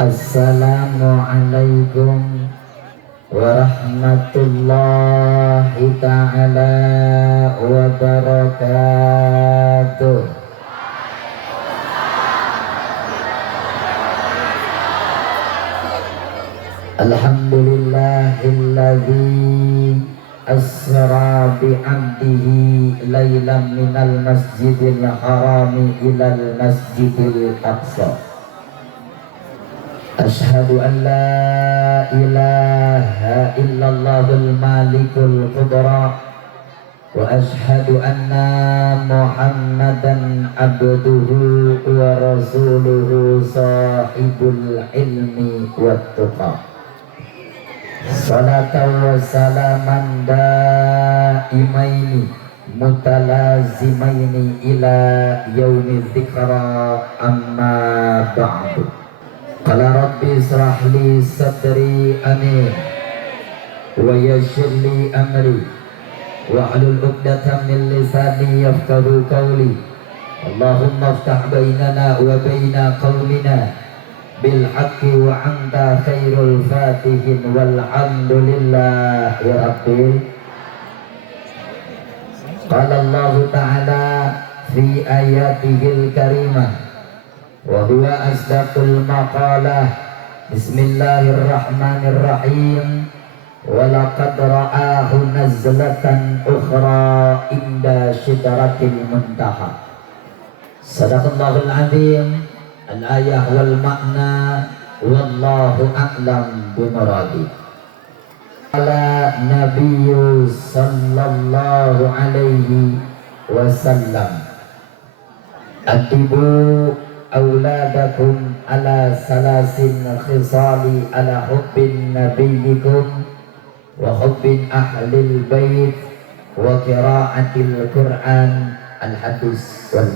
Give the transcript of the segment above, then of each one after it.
Assalamualaikum warahmatullahi ta'ala wabarakatuh. Alhamdulillahilladzi asra bi'abdihi laylan minal masjidil harami ilal masjidil aqsa. Ashhadu an la ilaha illallahul malikul qudra wa ashhadu anna muhammadan abduhu wa rasuluhu sahibul ilmi wat tuqa. Salatan wa salaman daimaini mutalazimaini ila yaumi dzikra amma ba'du. Qala rabbi israh li sadri amin wa yassir li amri wahlul 'uqdatam min lisani yafqahu qawli. Allahumma iftah bainana wa baina qaumina bil haqqi wa anta khairul fatihin walhamdulillahi rabbil. Qala Allah ta'ala fi ayatihil karimah wa huwa asdaqul maqalah. Bismillahirrahmanirrahim. Wa laqad ra'ahu nazlatan ukhra inda sidratil muntaha. Sadaqallahul azim. Al-ayah wal makna wallahu a'lam bimuradi. Ala nabiyyu sallallahu alaihi wasallam. Atibu auladakum ala salasin khisali ala hubbin nabiyyikum wa hubbin ahlil bait wa qiraatil Qur'an al-hadis wal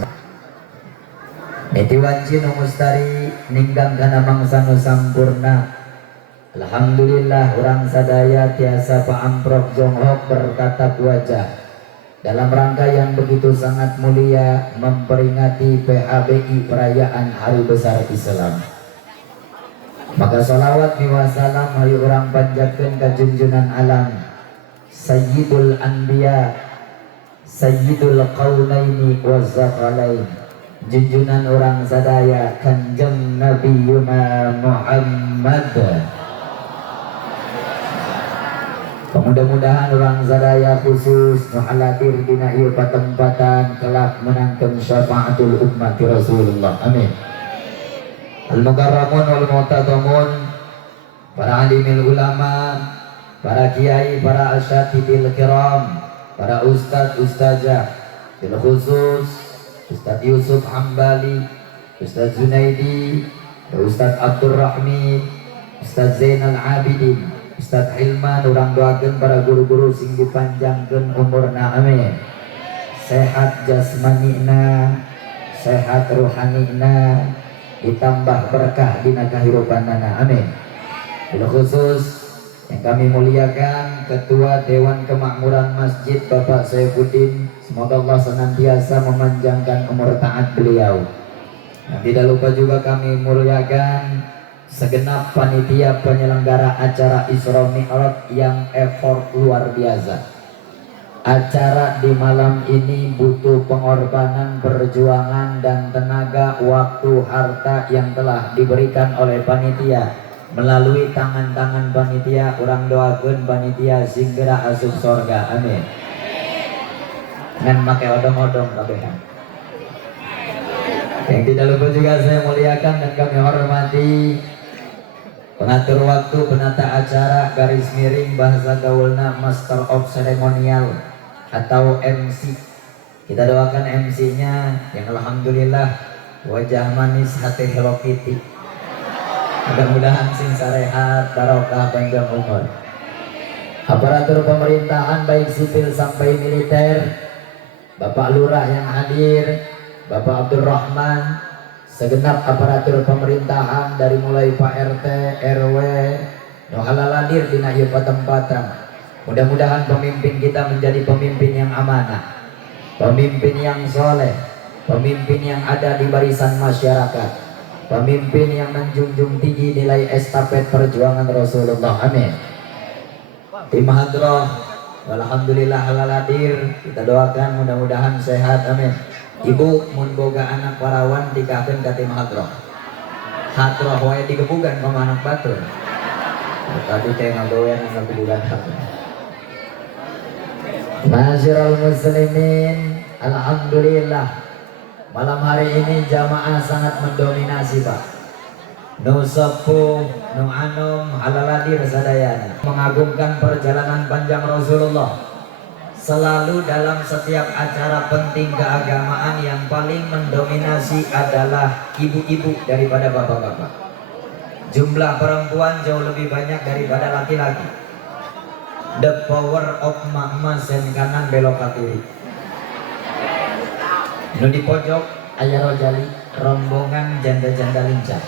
Niti wancin mustari ninggang kana mangsa nu sampurna. Alhamdulillah urang sadaya tiasa paamprok jonghok bertatap wajah dalam rangka yang begitu sangat mulia memperingati PHBI perayaan Hari Besar Islam. Maka salawat wa salam hayu urang panjatkeun ka junjunan alam Sayyidul Anbiya Sayyidul Qaunaini wa Zakhalain, junjunan orang sadaya Kanjeng Nabi Muhammad. Mudah-mudahan orang sadaya khusus nuhaladir dina ieu patempatan kelak menangkeun syafaatul ummati Rasulullah. Amin. Al-mukarramun wal mu'tadamun, para alimil ulama, para kiai, para asyatidil kiram, para ustaz ustazah, bil khusus Ustaz Yusuf Hambali, Ustaz Zunaidi, Ustaz Abdul Rahmi, Ustaz Zainal Abidin, Ustaz Hilman. Urang doakeun para guru-guru sing dipanjangkeun umurna. Amin. Sehat jasmanina, sehat rohanina, ditambah berkah dina kahirupanana. Amin. Bil khusus yang kami muliakan Ketua Dewan Kemakmuran Masjid Bapak Saifuddin, semoga Allah senantiasa memanjangkan umur taat beliau. Dan tidak lupa juga kami muliakan segenap panitia penyelenggara acara Isra Mi'raj yang effort luar biasa. Acara di malam ini butuh pengorbanan, perjuangan dan tenaga, waktu, harta yang telah diberikan oleh panitia. Melalui tangan-tangan panitia, urang doakeun panitia segera asup sorga. Amin. Ngan make odong-odong kabehan. Yang tidak lupa juga saya muliakan dan kami hormati pengatur waktu, penata acara, garis miring bahasa gaulna Master of Ceremonial atau MC. Kita doakan MC-nya yang alhamdulillah wajah manis hati Hello Kitty. Mudah-mudahan sing sarehat, barokah, panjang umur. Aparatur pemerintahan baik sipil sampai militer, Bapak Lurah yang hadir, Bapak Abdul Rahman, segenap aparatur pemerintahan dari mulai Pak RT, RW, nu halal hadir dina ieu patempatan. Mudah-mudahan pemimpin kita menjadi pemimpin yang amanah, pemimpin yang soleh, pemimpin yang ada di barisan masyarakat, pemimpin yang menjunjung tinggi nilai estafet perjuangan Rasulullah. Amin. Tim Hadroh, alhamdulillah halal hadir. Kita doakan mudah-mudahan sehat. Amin. Ibu mun boga anak parawan dikahkeun ka tim Hadroh. Hadroh wae digebugan ka anak batur. Tadi teh ngagoyan ngagebugan Hadroh. Masyiral muslimin, alhamdulillah malam hari ini jamaah sangat mendominasi Pak. Nu sepuh, nu anom, halaladir sadayana mengagungkan perjalanan panjang Rasulullah. Selalu dalam setiap acara penting keagamaan yang paling mendominasi adalah ibu-ibu daripada bapak-bapak. Jumlah perempuan jauh lebih banyak daripada laki-laki. The power of mama sen kanan belok ke kiri. Nu di pojok aya rojali rombongan janda-janda lincah.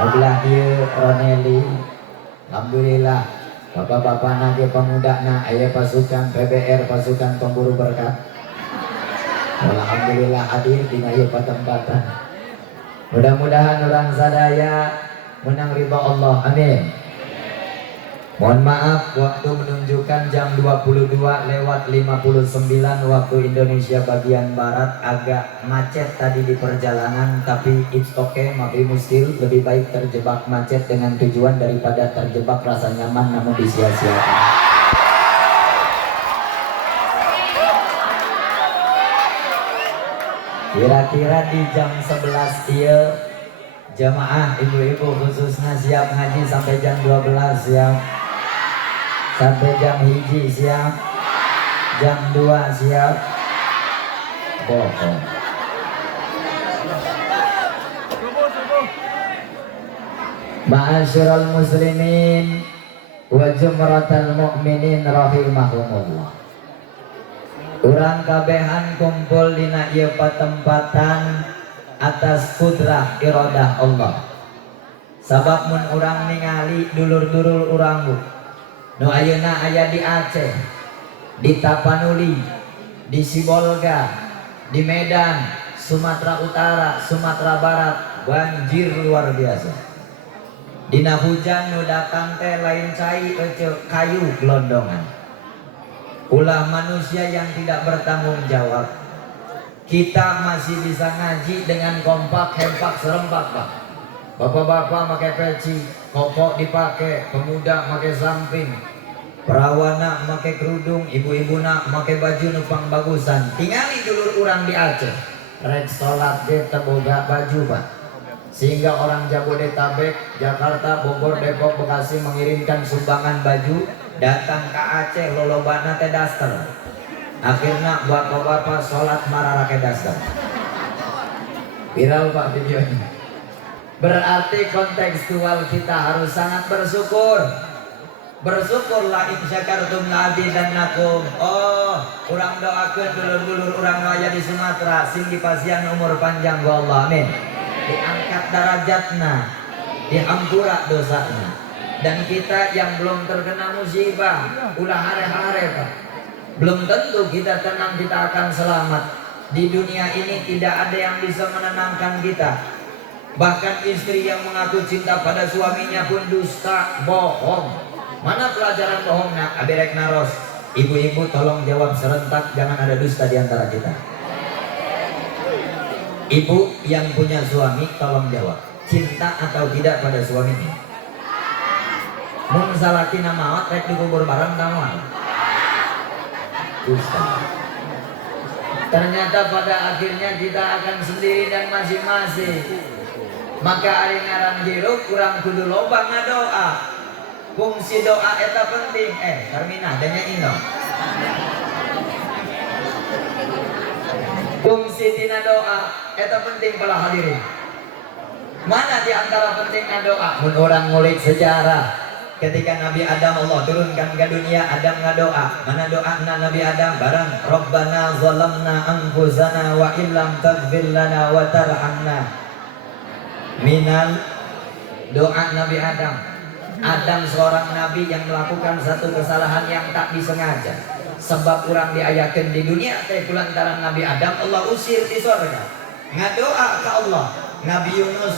Belah ieu Roneli. Alhamdulillah bapak-bapak nage pemudana aya pasukan PBR, pasukan pemburu berkat. Alhamdulillah hadir dina ieu patempatan. Mudah-mudahan orang sadaya menang ridha Allah. Amin. Mohon maaf, waktu menunjukkan jam 22:59 waktu Indonesia bagian Barat, agak macet tadi di perjalanan, tapi it's okay, mafi muskil, lebih baik terjebak macet dengan tujuan daripada terjebak rasa nyaman namun disia-siakan. Kira-kira di jam 11 iya jamaah ibu-ibu khususnya siap ngaji sampai jam 12 siap. Sampai jam 1 siap, jam 2 siap, bohong. Ma'asyiral muslimin wa jumratal mu'minin rahimahumullah. Urang kabehan kumpul dina ieu patempatan atas kudrah iradah Allah. Sabab mun urang ningali dulur-dulur urang bu nu ayeuna aya di Aceh, di Tapanuli, di Sibolga, di Medan, Sumatera Utara, Sumatera Barat, banjir luar biasa. Dina hujan nu datang teh lain cai ece kayu gelondongan. Ulah manusia yang tidak bertanggung jawab. Kita masih bisa ngaji dengan kompak, hempak, serempak Pak. Bapak-bapak pakai peci, kokok dipakai, pemuda pakai samping, perawana pakai kerudung, ibu-ibu nak pakai baju nupang bagusan. Tingali dulur urang di Aceh, rek sholat ge teboga baju Pak. Sehingga orang Jabodetabek, Jakarta, Bogor, Depok, Bekasi mengirimkan sumbangan baju datang ke Aceh, lolobana teh daster. Akhirnya bapak-bapak sholat marah rakyat daster. Viral Pak videonya. Berarti kontekstual kita harus sangat bersyukur. Bersyukurlah in syakartum la azidannakum. Oh, urang doakeun dulur-dulur urang aya di Sumatera sing dipasihan umur panjang ku Allah. Amin. Diangkat darajatna, dihampura dosana. Dan kita yang belum terkena musibah, ulah hare-hare Pak. Belum tentu kita tenang, kita akan selamat. Di dunia ini tidak ada yang bisa menenangkan kita. Bahkan istri yang mengaku cinta pada suaminya pun dusta, bohong. Mana pelajaran bohongnya? Aberek naros. Ibu-ibu tolong jawab serentak, jangan ada dusta di antara kita. Ibu yang punya suami tolong jawab, cinta atau tidak pada suaminya? Mun salaki nama awak rek dikubur bareng kamu. Dusta. Ternyata pada akhirnya kita akan sendiri dan masing-masing. Maka ari ngaran hirup kurang kudu loba ngadoa. Fungsi doa eta penting. Karmina adanya ino. Fungsi tina doa eta penting pala hadirin. Mana di antara pentingna doa? Mun orang ngulik sejarah, ketika Nabi Adam Allah turunkan ke dunia, Adam ngadoa. Mana doana Nabi Adam? Barang Rabbana zalamna anfusana wa illam taghfir lana wa tarhamna. Minal doa Nabi Adam. Adam seorang nabi yang melakukan satu kesalahan yang tak disengaja. Sebab kurang diayakan di dunia teh kulantaran Nabi Adam Allah usir di surga. ngadoa ke Allah. Nabi Yunus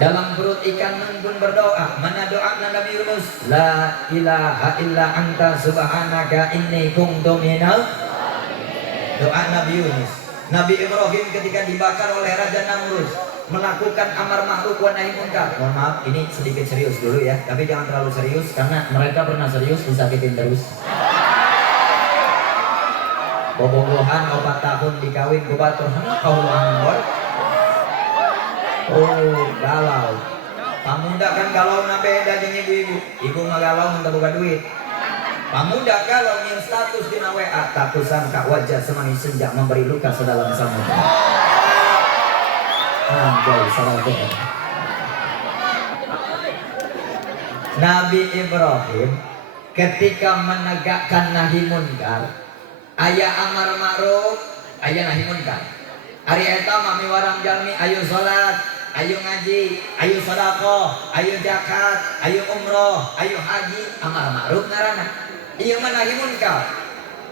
dalam perut ikan pun berdoa. Mana doa Nabi Yunus? La ilaha illa anta subhanaka inni kuntu minal. Doa Nabi Yunus. Nabi Ibrahim ketika dibakar oleh Raja Namrud melakukan amar ma'ruf wa nahi munkar. Mohon maaf, ini sedikit serius dulu ya, tapi jangan terlalu serius karena mereka pernah serius disakitin terus. Bobogohan 4 tahun dikawin ku batur Allah anggur. Oh, galau. Pamuda kan galau na beda jeung ibu-ibu. Ibu mah galau mun boga duit. Pamuda galau nyin status dina WA, tak kusangka wajah semani senja memberi luka sedalam samudra. Anjay, salah deh. Nabi Ibrahim ketika menegakkan nahi munkar, aya amar ma'ruf, aya nahi munkar. Ari eta mami warang jalmi ayo salat, ayo ngaji, ayo sedekah, ayo zakat, ayo umroh, ayo haji, amar ma'ruf ngaranna. Ieu mah nahi munkar.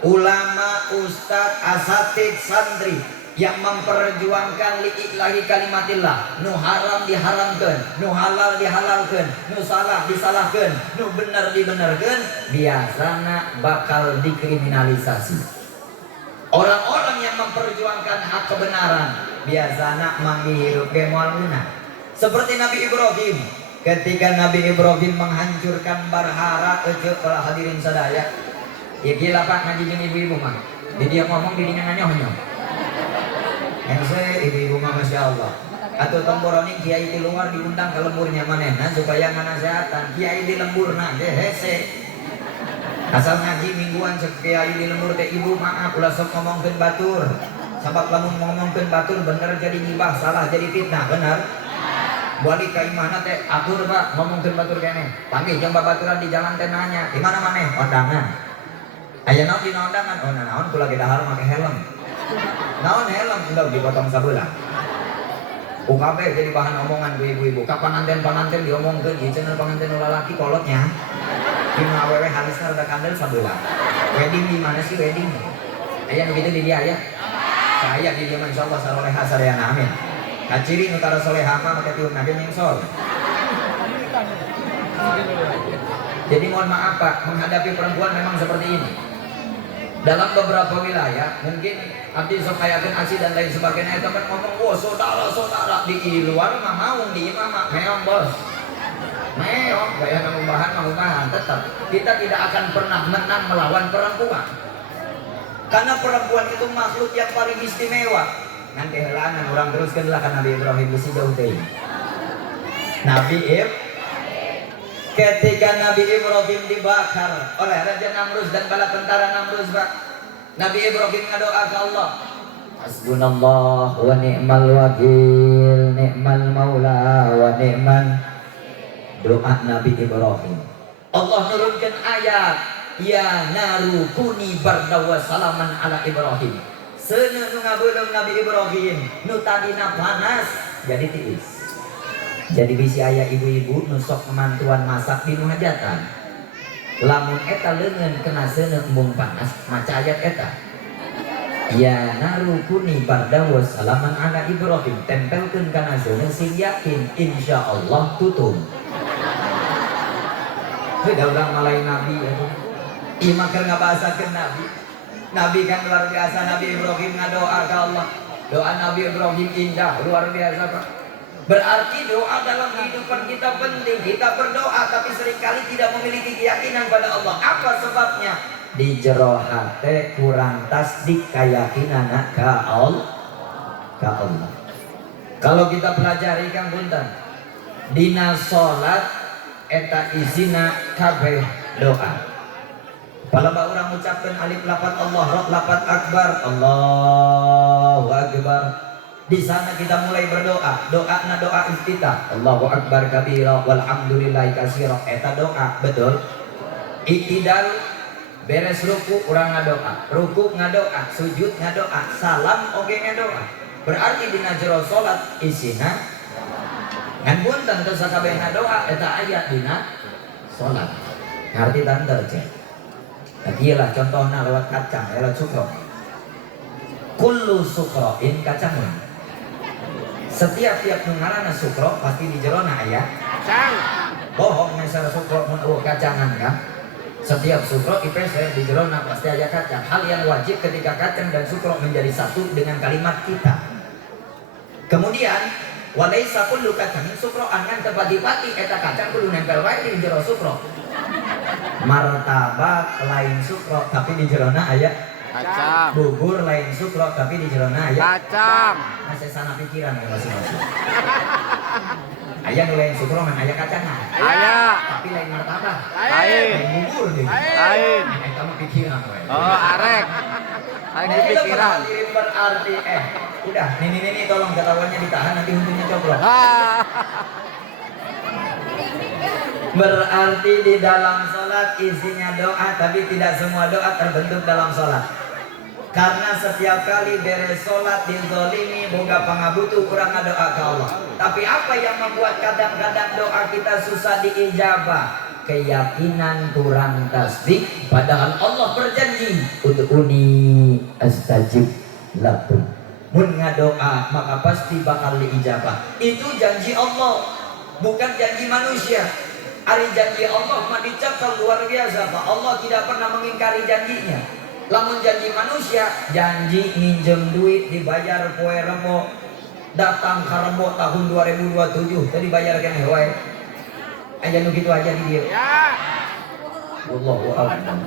Ulama, ustad, asatid, santri yang memperjuangkan li'ilahi kalimatillah, nu haram diharamkeun, nu halal dihalalkeun, nu salah disalahkeun, nu bener dibenerkeun, biasana bakal dikriminalisasi. Orang-orang yang memperjuangkan hak kebenaran biasana manghirup ge moal meunang. Seperti Nabi Ibrahim, ketika Nabi Ibrahim menghancurkan barhara ece para hadirin sadaya. Ya gila Pak ngaji jeung ibu-ibu mah. Di dia ngomong di dinya nganyoh-nyoh. Hese ibu-ibu mah Masya Allah. Atuh tomboroning kiai di luar diundang ke lemburnya manehna supaya nganasehatan. Kiai di lemburna ge hese. Asal ngaji mingguan cek kiai di lembur teh ibu maaf ulah sok ngomongkeun batur. Sabab lamun ngomongkeun batur bener jadi ngibah, salah jadi fitnah, bener. Balik ka imahna teh atur Pak ngomongkeun batur keneh. Panggih jeung babaturan di jalan teh nanya, "Di mana maneh?" "Kondangan." "Aya naon dina kondangan?" "Oh naon kula ge dahar make helm." "Naon helm?" "Udah dipotong sabelah." UKP jadi bahan omongan ku ibu-ibu. Kapan panganten diomongkeun ieu cenah panganten lalaki kolotnya. Dina awewe halisna udah kandel sabelah. Wedding di mana sih wedding? Aya nu kitu di dia aya. Saya di dia insyaallah saroleha sareana amin. Kaciri nu tara soleha mah make tiun nade nyengsol. Jadi mohon maaf Pak, menghadapi perempuan memang seperti ini. Dalam beberapa wilayah mungkin abdi sok kayakeun aksi dan lain sebagainya eta mah ngomong, "Wah, saudara-saudara di luar mah maung di imah mah meong bos." Meong, gaya ngubahan, tetap kita tidak akan pernah menang melawan perempuan. Karena perempuan itu makhluk yang paling istimewa. Nanti helanan orang teruskan lah kan Nabi Ibrahim bisi jauh teh. Nabi ketika Nabi Ibrahim dibakar oleh Raja Namrud dan bala tentara Namrud, Nabi Ibrahim ngadoa ke Allah. Hasbunallah wa ni'mal wakil, ni'mal maula wa ni'man. Doa Nabi Ibrahim. Allah nurunkan ayat, ya naru kuni bardawa salaman ala Ibrahim. Seuneu nu ngabeuleuh Nabi Ibrahim, nu tadina panas jadi tiis. Jadi bisi aya ibu-ibu nu sok kemantuan masak di nu hajatan. Lamun eta leungeun kena seuneu embung panas, maca ayat eta. Ya naru kuni bardawa salaman ala Ibrahim, tempelkeun kana seuneu sing yakin insyaallah tutung. Beda orang malai Nabi itu. Ima keur ngabasakeun Nabi. Nabi kan luar biasa. Nabi Ibrahim ngadoa ke Allah. Doa Nabi Ibrahim indah, luar biasa Pak. Berarti doa dalam kehidupan kita penting. Kita berdoa tapi seringkali tidak memiliki keyakinan pada Allah. Apa sebabnya? Di jero hate kurang tasdik keyakinan ke Allah. Kalau kita pelajari Kang Punten, dina salat eta isina kabeh doa. Palaba urang ucapkeun alif lapat Allah, ra lapat akbar, Allahu akbar. Di sana kita mulai berdoa. Doana doa iftitah. Allahu akbar kabira walhamdulillahi katsira. Eta doa, betul. Iktidal beres ruku urang ngadoa, ruku ngadoa, sujud ngadoa, salam oge ngadoa. Berarti dina jero salat isina ngan punten teu sakabehna doa eta aya dina salat. Ngarti tante cek. Nah, iyalah contohna lewat kacang, lewat sukro. Kullu sukroin kacang. Setiap nungarana sukro pasti di jerona aya Kacang. bohong meser sukro mun kacangan kan. Setiap sukro IPC di jerona pasti aya kacang. Hal yang wajib ketika kacang dan sukro menjadi satu dengan kalimat kita. Kemudian walaisa kullu kacangin sukro angan tepati-pati eta kacang kudu nempel wae di jero sukro. Martabak lain sukro tapi di jerona aya Kacang. bubur lain sukro tapi di jerona aya Kacang. masih sana pikiran ya masing-masing. Aya nu lain sukro ngan aya kacang Aya. tapi lain martabak Lain. lain bubur deh. Lain. Eta mah pikiran we. Oh, arek. Arek Nah, itu pikiran. berarti udah ini tolong ketawanya ditahan nanti huntunya coblok. Berarti di dalam sholat isinya doa, tapi tidak semua doa terbentuk dalam sholat. Karena setiap kali beres sholat dizolimi boga pangabutu kurang doa ke Allah. Tapi apa yang membuat kadang-kadang doa kita susah diijabah? Keyakinan kurang tasdik. Padahal Allah berjanji untuk uni astajib lakum. Mun ngadoa maka pasti bakal diijabah. Itu janji Allah, bukan janji manusia. Ari janji Allah mah dicekal luar biasa, Pak. Allah tidak pernah mengingkari janjinya. Lamun janji manusia, janji minjem duit dibayar poe rebo, datang ka rebo tahun 2027 tadi bayar keneh wae. Aja nu kitu aja di dieu. Ya. Wallahu a'lam.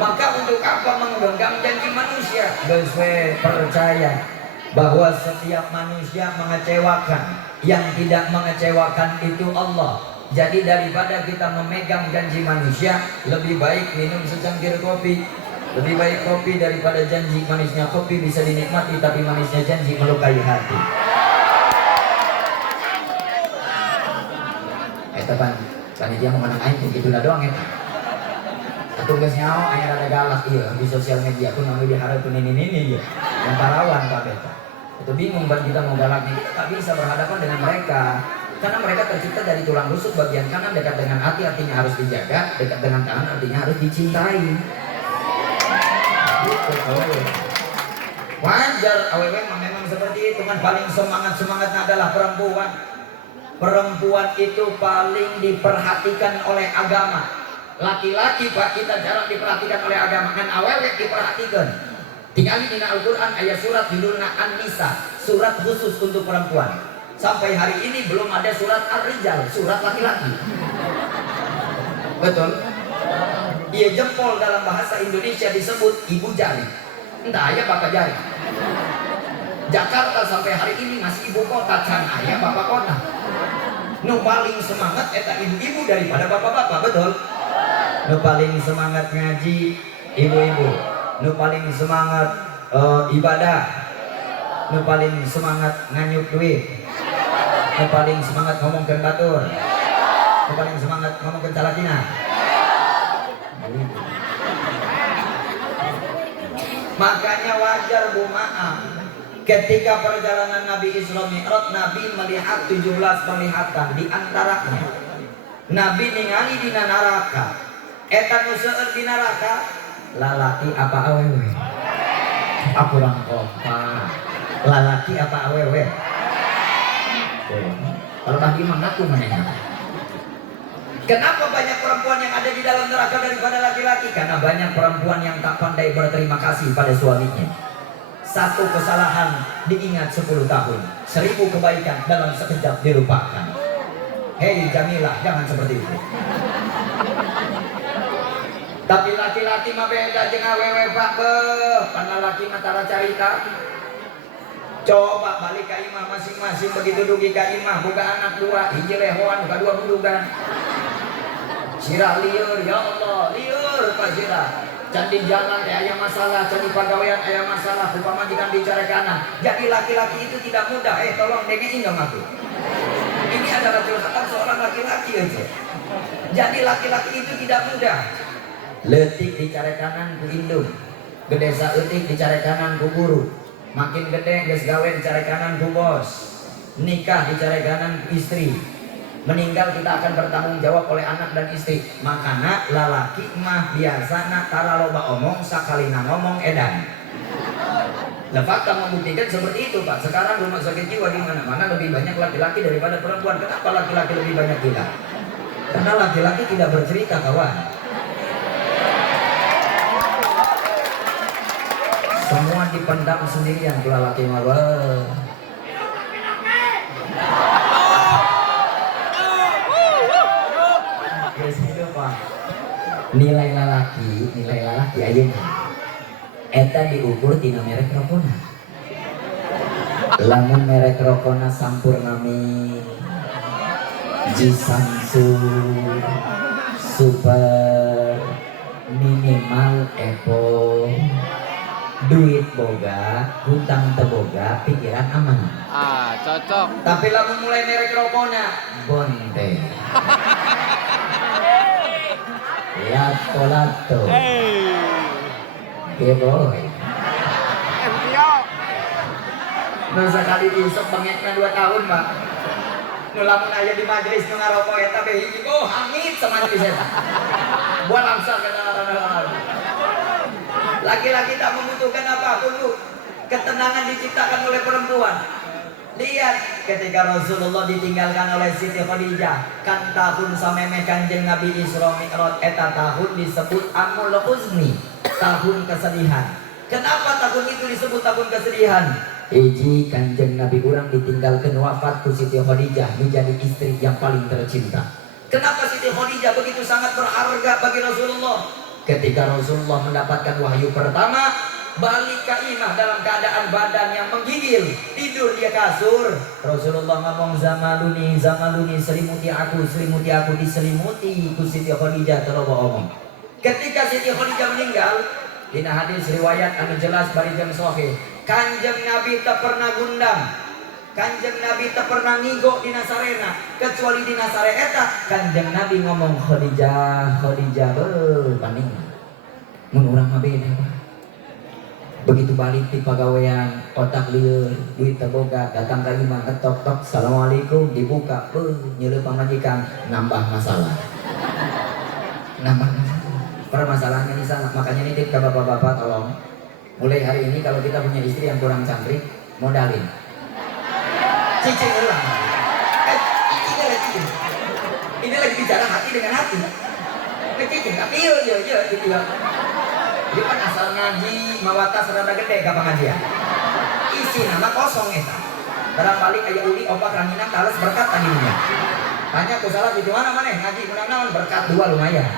Maka untuk apa menggenggam janji manusia? Geus we percaya bahwa setiap manusia mengecewakan, yang tidak mengecewakan itu Allah. Jadi daripada kita memegang janji manusia, lebih baik minum secangkir kopi. Lebih baik kopi daripada janji. Manisnya kopi bisa dinikmati, tapi manisnya janji melukai hati. Eta panitia mau menang aing begitu lah doang eta. Atuh geus nyaho aya rada galak ieu di sosial media pun anu dihareupeun ini ya. Yang parawan kabeh eta. Itu bingung ban kita mau galaknya, kita tak bisa berhadapan dengan mereka. Karena mereka tercipta dari tulang rusuk bagian kanan dekat dengan hati, artinya harus dijaga, dekat dengan tangan artinya harus dicintai. Gitu, wajar awewe memang seperti itu kan. Paling semangat adalah perempuan. Perempuan itu paling diperhatikan oleh agama. Laki-laki Pak kita jarang diperhatikan oleh agama, kan awewe diperhatikan. Tinggal di Al-Quran ayat surat judulnya An-Nisa, surat khusus untuk perempuan. Sampai hari ini belum ada surat Ar-Rijal, surat laki-laki. Betul? Ia jempol dalam bahasa Indonesia disebut ibu jari. Entah ayah bapak jari. Jakarta sampai hari ini masih ibu kota, can ayah bapak kota. Nu paling semangat eta ibu-ibu daripada bapak-bapak, betul? Nu paling semangat ngaji ibu-ibu. Nu paling semangat ibadah. Nu paling semangat nganyuk duit. Nu paling semangat ngomong ke batur. Nu paling semangat ngomong ke calatina. Makanya wajar Bu Maaf ketika perjalanan Nabi Isra Mi'raj, Nabi melihat 17 penglihatan. Di antaranya Nabi ningali dina neraka. Eta nu seueur di neraka lalaki apa awewe? Aku urang kompak. Lalaki apa awewe? Kalau tadi mah ngaku manehna. Kenapa banyak perempuan yang ada di dalam neraka daripada laki-laki? Karena banyak perempuan yang tak pandai berterima kasih pada suaminya. Satu kesalahan diingat 10 tahun, 1000 kebaikan dalam sekejap dilupakan. Hei Jamilah, jangan seperti itu. Tapi laki-laki mah beda jeung awewe Pak beuh. Pan lalaki mah tara carita. Coba balik ke imah masing-masing begitu dugi ke imah buka anak 2, hiji lehoan buka 2 budugan. Sirah liur, ya Allah, liur Pak Sirah. Candi jalan aya masalah, candi pagawean aya masalah, upama majikan bicara kanan. Jadi laki-laki itu tidak mudah. Tolong dengerin dong aku. Ini adalah curhatan seorang laki-laki aja. Jadi laki-laki itu tidak mudah. Letik dicari kanan ku indung, gede saeutik dicari kanan ku guru, makin gede geus gawe dicari kanan ku bos, nikah dicari kanan ku istri, meninggal kita akan bertanggung jawab oleh anak dan istri. Makana lalaki mah biasa nak tara loba omong sakalina ngomong edan. Nah, fakta membuktikan seperti itu, Pak. Sekarang rumah sakit jiwa di mana-mana lebih banyak laki-laki daripada perempuan. Kenapa laki-laki lebih banyak kita? Karena laki-laki tidak bercerita, kawan. Semua dipendam sendirian, pula laki malah. Yes, itu, Pak. Nilai lalaki ayeuna eta diukur tina merek rokona. Lamun merek rokona Sampurnami, Jisansu, Super, minimal Epo, duit boga, hutang teboga, pikiran aman. Ah, cocok. Tapi lamun mulai merek rokona, bonte. Lato. Boy. Masa kali besok bangekna 2 tahun, Pak. Nu lamun aya di majelis nu ngarokok eta teh hiji, oh hangit sama majelis eta. Buat langsung kenal. Laki-laki tak membutuhkan apapun, Bu. Ketenangan diciptakan oleh perempuan. Lihat ketika Rasulullah ditinggalkan oleh Siti Khadijah, kan tahun sameme Kanjeng Nabi Isra Mi'raj eta tahun disebut Amul Huzni, tahun kesedihan. Kenapa tahun itu disebut tahun kesedihan? Hiji Kanjeng Nabi urang ditinggalkan wafat ku Siti Khadijah menjadi istri yang paling tercinta. Kenapa Siti Khadijah begitu sangat berharga bagi Rasulullah? Ketika Rasulullah mendapatkan wahyu pertama, balik kaimah dalam keadaan badan yang menggigil, tidur di kasur. Rasulullah ngomong zamaluni selimuti aku diselimuti ku Siti Khadijah teloba omong. Ketika Siti Khadijah meninggal, dina hadis riwayat anu jelas bari jeung sahih, Kanjeng Nabi tak pernah gundam, Kanjeng Nabi tak pernah ngigo di Nasarena, kecuali di Nasare eta Kanjeng Nabi ngomong Khadijah paning mun urang mah beda, Pak. Begitu balik di pagawean, otak lieur, duit teboga, datang ke imam, ketok-tok, assalamualaikum, dibuka, nyeleup pamajikan, nambah masalah. Permasalahannya di sana, makanya nitip ke bapak-bapak tolong. Mulai hari ini kalau kita punya istri yang kurang cantik, modalin. Cicing ulang. Ini lagi bicara hati dengan hati. Cicing, tapi yo gitu ya. Dia kan asal ngaji, mawata serada gede ke pengajian. Isi nama kosong eta. Barangkali aya uli opak ranginang tales berkat tadinya. Tanya ku salah di mana ngaji mudah-mudahan berkat 2 lumayan.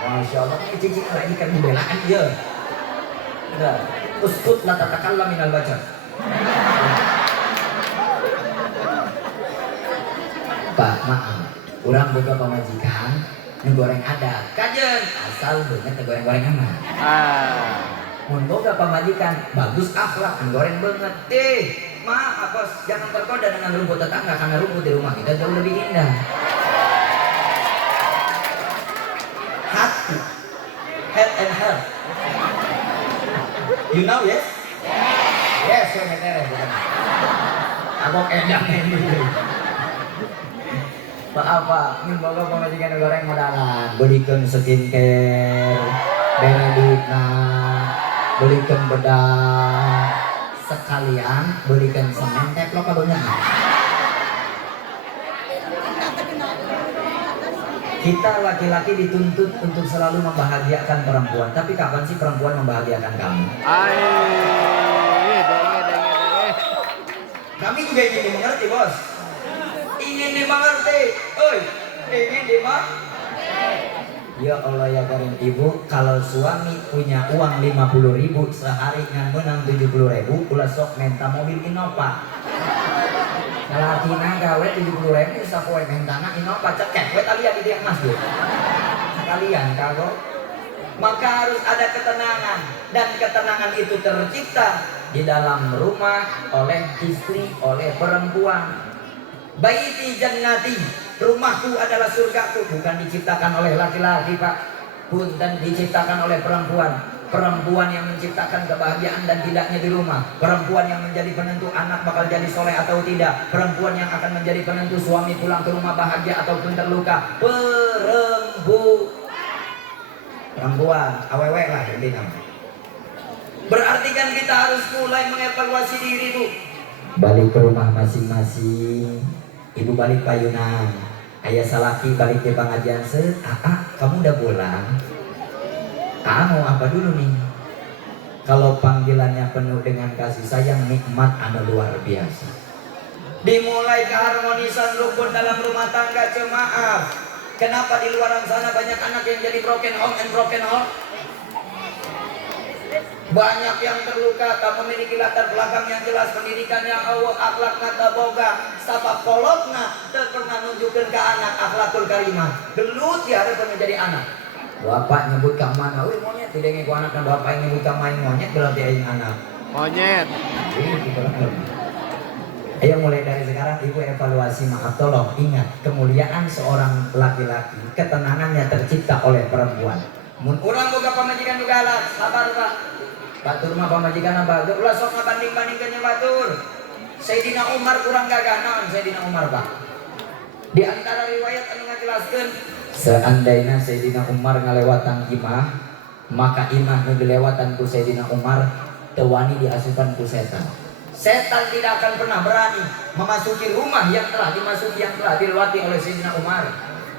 Masya Allah, ini cicing lagi kan pembelaan dia. Udah, uskut la tatakallam minal baca. Pak, maaf, urang boga pamajikan ngegoreng ada kajen asal banget ngegoreng-goreng aman. Mun boga pamajikan bagus akhlak ngegoreng banget deh. Maaf bos, jangan tergoda dengan rumput tetangga karena rumput di rumah kita jauh lebih indah. Hati, head and heart. You know yes? Yes, so metere bukan. Aku enak ini. Apa min boga pamajikan goreng modalan, belikan skincare, beredikna, belikan bedak, sekalian belikan semen teplok kadonya. Kita laki-laki dituntut untuk selalu membahagiakan perempuan, tapi kapan sih perempuan membahagiakan kamu? Kami juga ingin dimengerti, bos. Ingin dimengerti, ingin dimengerti. Ya Allah ya Karim, ibu, kalau suami punya uang 50.000 sehari yang menang 70.000, ulah sok minta mobil Innova. Laki-laki gawe 70.000 sapoe mentana Innova cekek, we talian di tiang masjid. Kalian kagok. Maka harus ada ketenangan, dan ketenangan itu tercipta di dalam rumah oleh istri, oleh perempuan. Baiti jannati, rumahku adalah surgaku, bukan diciptakan oleh laki-laki, Pak, pun dan diciptakan oleh perempuan. Perempuan yang menciptakan kebahagiaan dan tidaknya di rumah. Perempuan yang menjadi penentu anak bakal jadi soleh atau tidak. Perempuan yang akan menjadi penentu suami pulang ke rumah bahagia ataupun terluka. Perempuan, awewe lah intinya. Berarti kan kita harus mulai mengevaluasi diri, Bu. Balik ke rumah masing-masing. Ibu balik payunan, ayah salaki balik ke pengajian kamu udah pulang? Mau apa dulu nih? Kalau panggilannya penuh dengan kasih sayang, nikmat anu luar biasa. Dimulai keharmonisan rukun dalam rumah tangga jemaah. Kenapa di luar sana banyak anak yang jadi broken home and broken home? Banyak yang terluka, tak memiliki latar belakang yang jelas, pendidikan yang awal, akhlak nata boga, sabab kolotna, tak pernah nunjukkan ke anak akhlakul karimah. Gelut dia harus menjadi anak. Bapak nyebut kang mana? Wih monyet, tidak ngeko anak dan bapak yang nyebut kang main monyet berarti aing anak. Monyet. Ayo mulai dari sekarang ibu evaluasi, maaf tolong ingat kemuliaan seorang laki-laki, ketenangannya tercipta oleh perempuan. Mun urang boga pamajikan juga lah, sabar Pak. Batur mah pamajikan apa? Ulah sok ngabanding-bandingkeun batur. Sayyidina Umar kurang gagah naon Sayyidina Umar Pak. Di antara riwayat anu ngajelaskeun seandainya Sayyidina Umar ngalewatan imah, maka imah nu dilewatan ku Sayyidina Umar tewani diasupan ku setan. Setan tidak akan pernah berani memasuki rumah yang telah dimasuki, yang telah dilewati oleh Sayyidina Umar.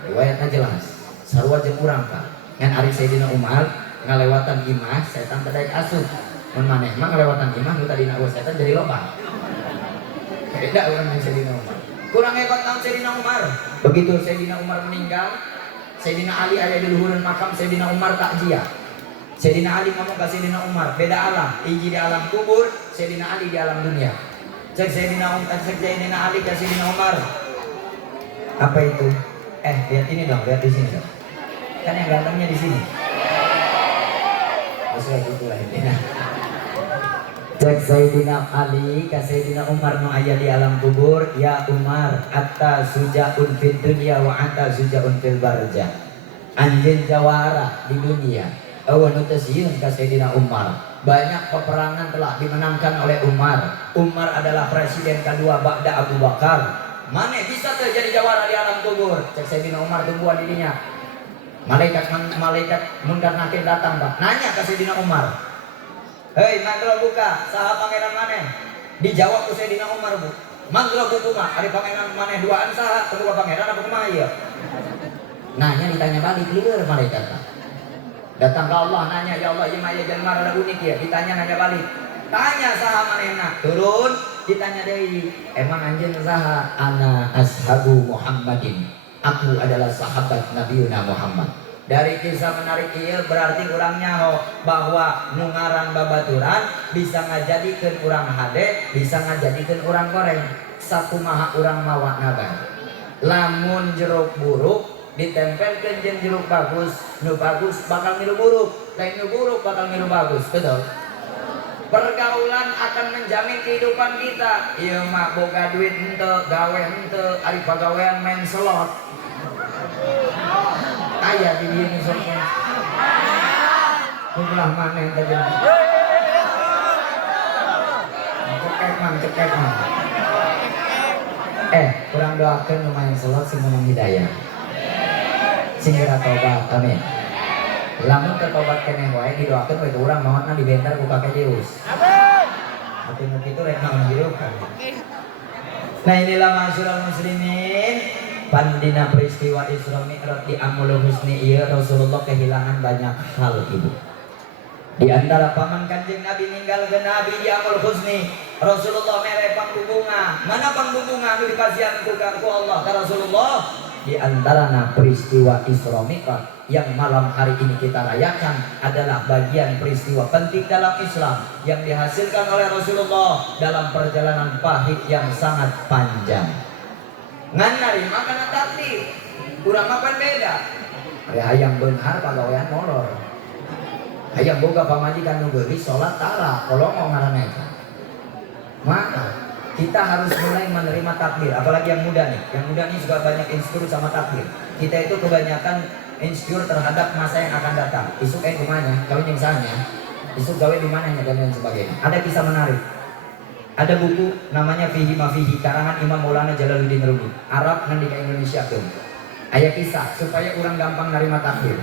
Riwayatnya jelas. Sarua jeung urang Pak. Ngan ari Sayyidina Umar ngalewatan imah, setan terdaik asup. Mun maneh mah ngalewatan imah nu tadina setan jadi loba. Beda urang dengan Sayyidina Umar. Kurang hebat naon Sayyidina Umar. Begitu Sayyidina Umar meninggal, Sayyidina Ali ada di luhureun makam Sayyidina Umar takziah. Sayyidina Ali ngomong ke Sayyidina Umar, beda alam, iji di alam kubur, Sayyidina Ali di alam dunia. Cek Sayyidina Ali ke Sayyidina Umar. Apa itu? Lihat ini dong, lihat di sini dong. Kan yang gantengnya di sini. Masalah itu lah ini. Cek Sayyidina Ali ke Sayyidina Umar nu aya di alam kubur, ya Umar, atta sujaun fid dunya wa atta sujaun fil barja. Anjeun jawara di dunia. Awan utasiyun ke Sayyidina Umar. Banyak peperangan telah dimenangkan oleh Umar. Umar adalah presiden kedua ba'da Abu Bakar. Mana bisa terjadi jawara di alam kubur? Cek Sayyidina Umar tungguan dirinya. Malaikat munkar nakir datang Pak. Nanya ke Sayyidina Umar. Hei, mangkelo buka, saha pangeran maneh? Dijawab ku Sayyidina Umar, Bu. Mangkelo buku mah, ari pangeran maneh duaan saha? Kedua pangeran apa kumaha ieu? Nanya ditanya balik lieur malaikat. Datang ke Allah nanya, ya Allah ieu mah aya jelema rada unik ya. Ditanya nanya balik. Tanya saha manehna? Turun, ditanya deui. Emang anjeun saha? Ana ashabu Muhammadin. Aku adalah sahabat Nabiuna Muhammad. Dari kisah menarik ieu berarti urang nyaho bahwa nu ngaran babaturan bisa ngajadikeun urang hade, bisa ngajadikeun urang goreng. Sakumaha urang mawa ngaban. Lamun jeruk buruk ditempelkeun jeung jeruk bagus, nu bagus bakal milu buruk, lain nu buruk bakal milu bagus, betul? Pergaulan akan menjamin kehidupan kita. Ieu mah boga duit henteu, gawe henteu, ari pagawean main slot. Ayah di dieu soknya. Kumlah maneh tadi. Cekek man. Kurang doakeun nu main slot sing menang hidayah. Sing geura tobat, amin. Lamun teu tobat keneh wae didoakeun we urang maotna dibentar ku Kakek Deus. Amin. Atuh nu kitu rek naon hirup. Nah inilah masyarakat muslimin. Pandina peristiwa Isra Mi'raj di Amul Husni ieu Rasulullah kehilangan banyak hal ibu. Di antara paman Kanjeng Nabi ninggalkeun Nabi di Amul Husni, Rasulullah mere pangbubunga. Mana pangbubunga anu dipasihan ku Allah ka Rasulullah? Di antarana peristiwa Isra Mi'raj yang malam hari ini kita rayakan adalah bagian peristiwa penting dalam Islam yang dihasilkan oleh Rasulullah dalam perjalanan pahit yang sangat panjang. Ngan narima kana takdir urang mapan beda. Ari hayang beunghar pagawean molor. Hayang boga pamajikan nu geulis salat tara kolong ngaraneka. Maka kita harus mulai menerima takdir, apalagi yang muda nih. Yang muda nih juga banyak insecure sama takdir. Kita itu kebanyakan insecure terhadap masa yang akan datang. Isuk kumanya, kawin yang sahnya. Isuk gawe di mana dan lain sebagainya. Ada kisah menarik. Ada buku namanya Fihi Mafihi karangan Imam Maulana Jalaluddin Rumi. Arab nanti ke Indonesia tuh. Aya kisah supaya orang gampang nerima takdir.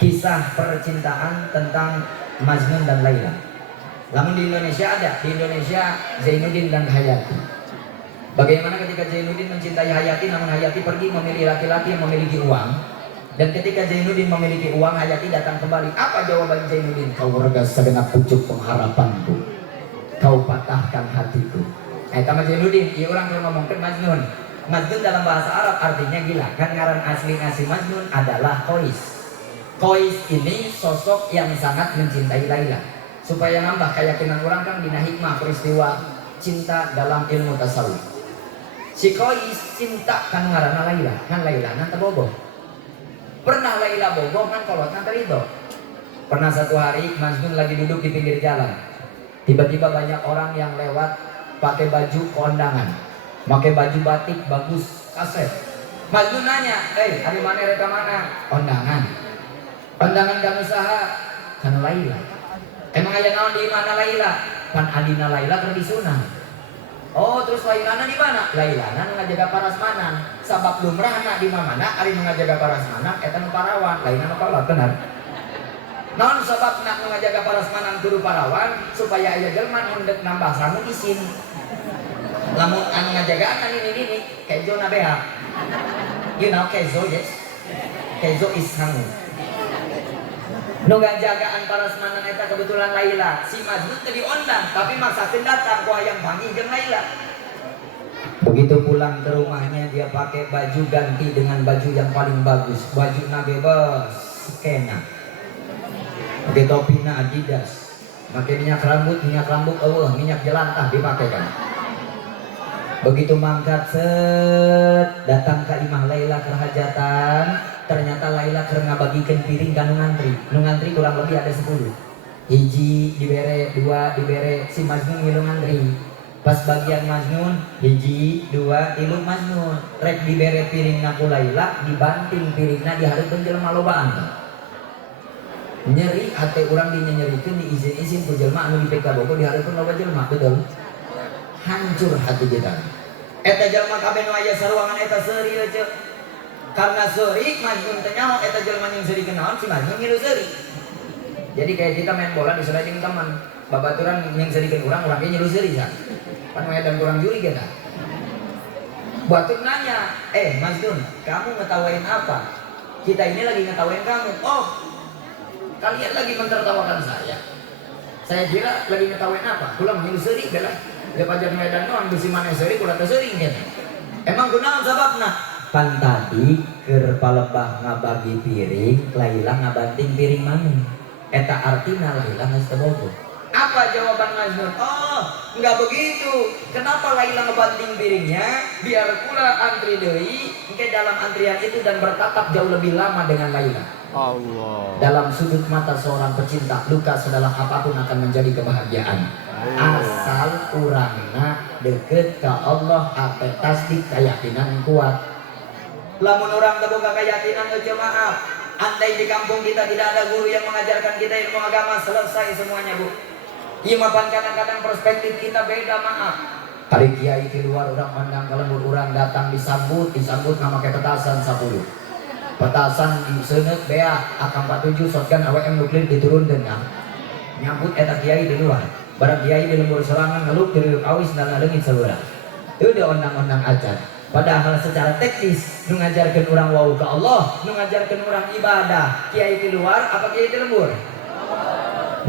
Kisah percintaan tentang Majnun dan Laila. Namun di Indonesia ada, di Indonesia Zainuddin dan Hayati. Bagaimana ketika Zainuddin mencintai Hayati, namun Hayati pergi memilih laki-laki yang memiliki uang. Dan ketika Zainuddin memiliki uang, Hayati datang kembali. Apa jawaban Zainuddin? Kau regas segenap pucuk pengharapanku, kau patahkan hatiku. Sama Zainuddin, iya orang kalau ngomongkan Majnun. Majnun dalam bahasa Arab artinya gila. Kan ngaran asli Majnun adalah Qais. Qais ini sosok yang sangat mencintai Laila. Supaya nambah keyakinan orang kan dina hikmah peristiwa cinta dalam ilmu tasawuf. Si Qais cinta kan ngaranna Laila, kan Laila nanti bogoh. Pernah Laila bogoh kan kolot nanti itu. Pernah satu hari Majnun lagi duduk di pinggir jalan. Tiba-tiba banyak orang yang lewat pakai baju kondangan, pakai baju batik bagus, kaset. Majnun nanya, hari mana reka mana? Kondangan. Kondangan kamu saha? Kan Laila. Emang aya naon di mana Laila? Pan adina Laila keur disunah. Oh, terus Lailana di mana? Lailana nu ngajaga parasmanan. Sabab lumrahna di mana ari nu ngajaga parasmanan eta nu parawan, Lailana nu kolot bener. Naon sababna nu ngajaga parasmanan kudu parawan supaya aya jelema nu hendak nambah sangu isin. Lamun anu ngajagaan ini kejo na beha. You know kejo, yes? Kejo is sangu. Nu ngajagaan parasmanan eta kebetulan Laila. Si Majnun teu diondang tapi maksakeun datang ku hayang panggih jeung Laila. Begitu pulang ke rumahnya dia pakai baju ganti dengan baju yang paling bagus. Bajuna bebas skena. Pakai topina Adidas. Pakai minyak rambut minyak jelantah dipakai kan. Begitu mangkat set datang ke imah Laila keur hajatan, ternyata Laila keur ngabagikeun piring ka nu ngantri kurang lebih ada 10. Hiji dibere, 2 dibere, si Majnun ngilu ngantri. Pas bagian Majnun, hiji, 2, 3 Majnun. Rek dibere piringna ku Laila, dibanting piringna dihareukeun jelema lobaan. Nyeri hati urang dinyerikeun diizin-izin ku jelema anu dipeka bogo dihareukeun loba jelema, betul? Hancur hati kita. Eta jelema kabeh nu aya saruangan eta seuri aja. Karena seuri Majnun teh nyaho eta jelema yang seuri kenaon si Majnun ngilu seuri. Jadi kayak kita main bola disuruh jeung teman, babaturan yang serikeun urang ge ngilu seuri kan. Pan dan kurang juri kita. Batur nanya, Majnun, kamu ngetawain apa? Kita ini lagi ngetawain kamu. Oh, kalian lagi mentertawakan saya. Saya kira lagi ngetawain apa? Kula ngilu seuri geus. Ya pajak medan doang bisi mana seri kula teh sering gitu. Emang kunaon sababna? Pan tadi keur palebah ngabagi piring, Laila ngabanting piring maneh. Eta artina Laila geus teu bogoh. Apa jawaban Majnun? Oh, enggak begitu. Kenapa Laila ngebanting piringnya? Biar pula antri deui, engke dalam antrian itu dan bertatap jauh lebih lama dengan Laila. Allah. Dalam sudut mata seorang pecinta, luka sedalam apapun akan menjadi kebahagiaan. Asal urangna deket ke Allah ape tasdik keyakinan kuat. Lamun orang teu boga keyakinan teu maaf. Andai di kampung kita tidak ada guru yang mengajarkan kita ilmu agama, selesai semuanya, Bu. Ieu mah kadang-kadang perspektif kita beda, maaf. Hari kiai di luar urang mandang ka lembur urang datang disambut nama ke petasan 10. Petasan di seuneu bea AK-47 shotgun AWM nuklir diturunkeun kan. Nyambut eta kiai di luar. Barang kiai di lembur serangan ngeluk dari awis dan ngalengin sebelah. Itu udah ondang-ondang ajar. Padahal secara teknis mengajarkan orang wau ke Allah, mengajarkan orang ibadah. Kiai di luar apa kiai di lembur?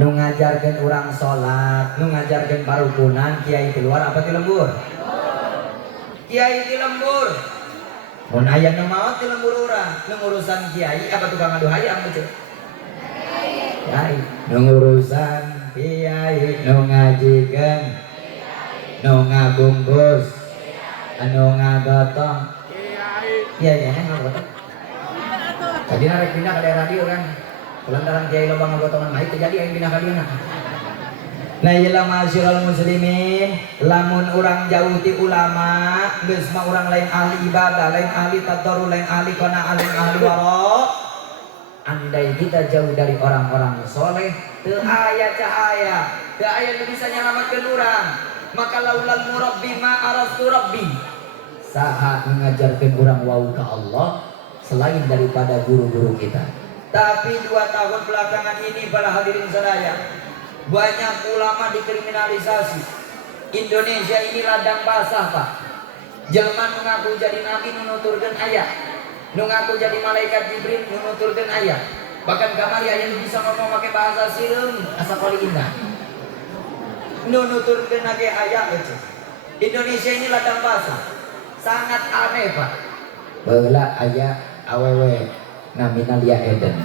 Mengajarkan orang sholat, mengajarkan parukunan. Kiai di luar apa di lembur? Kiai di lembur. Mun aya nu maot di lembur urang, nu urusan kiai apa tukang adu hayam betul? Kiai, nu urusan kiai nu ngajikeun nu ngabungkus anu ngagotong kiai ngagotong tadi narek pindah ke daerah radio kan lantaran kiai loba ngagotongan mah terjadi aing pindah ka dieu. Nah iyalah masyarul muslimin, lamun urang jauh ti ulama geus mah urang lain ahli ibadah, lain ahli tadarrus, lain ahli qanaah, lain ahli wara. Andai kita jauh dari orang-orang soleh, teu aya cahaya, teu aya nu bisa nyalamatkeun urang. Maka laulal murabbi ma arastu rabbi. Saha mengajarkeun urang wau ka Allah selain daripada guru-guru kita. Tapi 2 tahun belakangan ini para hadirin sadaya, Banyak ulama dikriminalisasi. Indonesia ini ladang basah, Pak. Jelman mengaku jadi nabi nunuturkan ayat, mengaku jadi malaikat Jibril nunuturkan ayat. Bahkan kamari yang bisa ngomong pakai bahasa silem asa kali indah. Nunuturkan lagi ayat itu. Indonesia ini ladang basah. Sangat aneh, Pak. Bela ayat awewe namina Lia Eden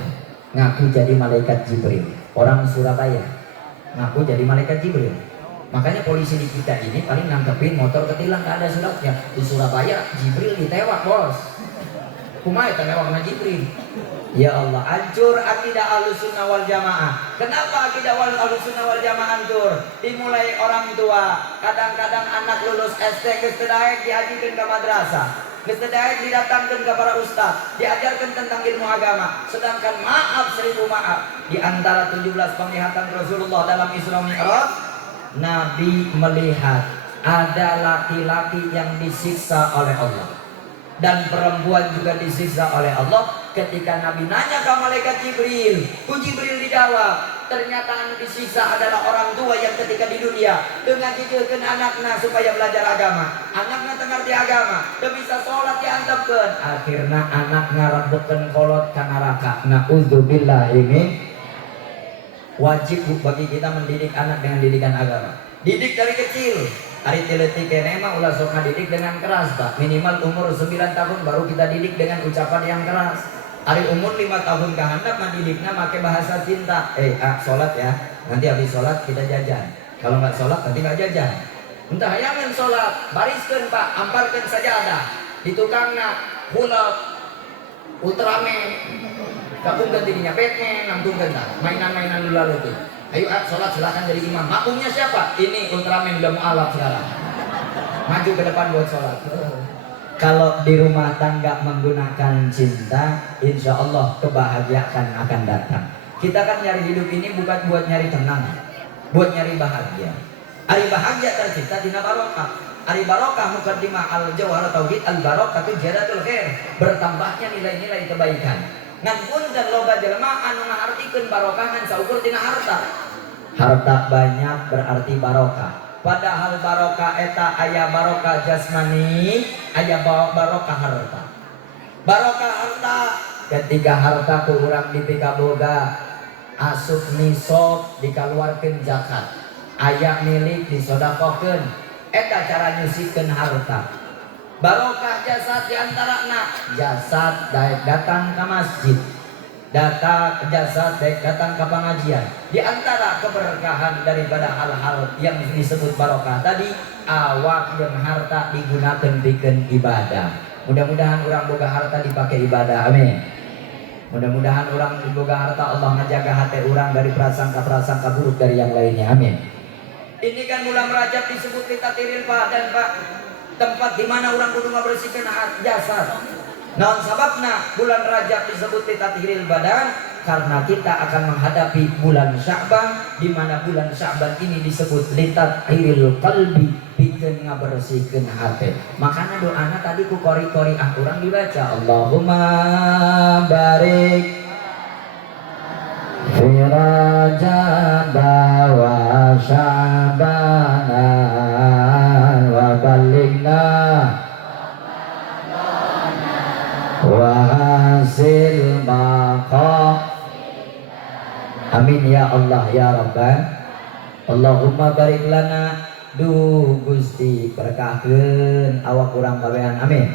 ngaku jadi malaikat Jibril. Orang Surabaya ngaku jadi malaikat Jibril. Makanya polisi di kita ini paling nangkepin motor ketilang gak ada suratnya. Di Surabaya Jibril ditewak, bos. Kumaha eta newakna Jibril. Ya Allah, hancur akidah Ahlussunnah wal Jamaah. Kenapa akidah Ahlussunnah wal Jamaah hancur? Dimulai orang tua. Kadang-kadang anak lulus SD geus teu daek dihajikeun ka madrasah. Geus teu daek didatangkeun ka para ustaz, diajarkan tentang ilmu agama. Sedangkan maaf 1000 maaf, di antara 17 penglihatan Rasulullah dalam Isra Mi'raj, Nabi melihat ada laki-laki yang disiksa oleh Allah dan perempuan juga disiksa oleh Allah. Ketika Nabi nanya ke malaikat Jibril, Jibril dijawab, ternyata anu disiksa adalah orang tua yang ketika di dunia dengan jijikeun anakna supaya belajar agama. Anakna teu ngarti agama, teu bisa sholat diantepkeun. Akhirna anakna rebeukeun kolot ka neraka. Nauzubillah ini. Wajib bagi kita mendidik anak dengan didikan agama. Didik dari kecil. Ari tileutik kene mah ulah sok ngadidik dengan keras, Pak. Minimal umur 9 tahun baru kita didik dengan ucapan yang keras. Ari umur 5 tahun ke handap mah didikna make bahasa cinta. Sholat ya. Nanti habis sholat kita jajan. Kalau nggak sholat nanti nggak jajan. Entah hayangan sholat, bariskeun Pak, amparkeun sajadah. Di tukangna hulak Ultraman. Gabungkan dirinya Batman, nangtungkan mainan-mainan dulu lalu tuh. Ayo sholat silakan jadi imam. Makmumnya siapa? Ini Ultraman udah mualaf sekarang. Maju ke depan buat sholat. Kalau di rumah tangga menggunakan cinta, insya Allah kebahagiaan akan datang. Kita kan nyari hidup ini bukan buat nyari tenang, buat nyari bahagia. Ari bahagia tercipta dina barokah. Ari barokah mukaddimah al-jawhar tauhid al-barokah itu jadatul khair, bertambahnya nilai-nilai kebaikan. Ngan punten loba jelema anu ngahartikeun barokah ngan saukur tina harta. Harta banyak berarti barokah. Padahal barokah eta aya barokah jasmani, aya barokah harta. Barokah harta ketika harta ku urang dipikaboga, asup nisab dikaluarkeun zakat. Aya milik disodakokeun. Eta cara nyusikeun harta. Barokah jasad diantarana jasad daek datang ke masjid, jasad daek datang ke pengajian. Di antara keberkahan daripada hal-hal yang disebut barokah tadi, awak jeung harta digunakeun pikeun ibadah. Mudah-mudahan orang boga harta dipakai ibadah, amin. Mudah-mudahan orang boga harta Allah ngajaga hati orang dari prasangka-prasangka buruk dari yang lainnya, amin. Ini kan bulan Rajab disebut litatiril badan, Pak. Tempat di mana orang kudu ngabersihkeun jasad. Naon sababna bulan Rajab disebut litathiril badan? Karena kita akan menghadapi bulan Sya'ban, di mana bulan Sya'ban ini disebut litathiril qalbi, pikeun ngabersihkeun hati. Makanya doana tadi ku qori-qori urang dibaca Allahumma barik fi Rajab wa Sya'ban wa baligna wa hasil maqam. Amin ya Allah ya Rabbal. Allahumma barik lana, duh Gusti berkahkeun awak urang kabehan, amin.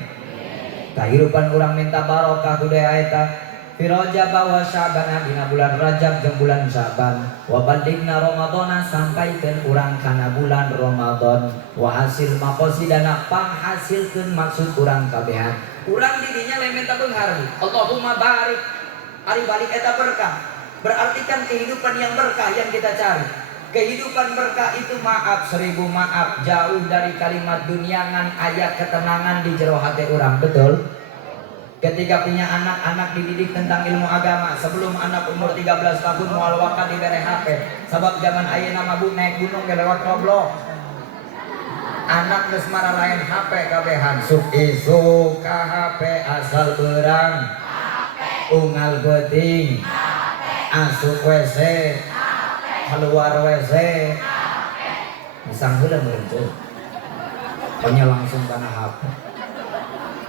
Kahirupan urang minta barokah ku daya eta fi Rajab wa Sya'ban, dina bulan Rajab jeung bulan Sya'ban, wa baligna Ramadana, sampaikeun urang kana bulan Ramadan, wa hasil maqasidana, panghasilkeun maksud urang kabehan. Urang didinya lain minta beunghar. Allahumma barik, ari balik eta berkah. Berarti kan kehidupan yang berkah yang kita cari. Kehidupan berkah itu maaf 1000 maaf, jauh dari kalimat duniangan, ayat ketenangan di jero hati urang, betul? Ketika punya anak dididik tentang ilmu agama. Sebelum anak umur 13 tahun moal wakat dibere HP. Sebab zaman ayeuna mah naik gunung ge lewat goblok. Anak geus maralayan HP kabehan, suk isuk ka HP asal beurang. Unggal beuting. Asup WC. keluar WC misang heula muncul hanya langsung karena HP.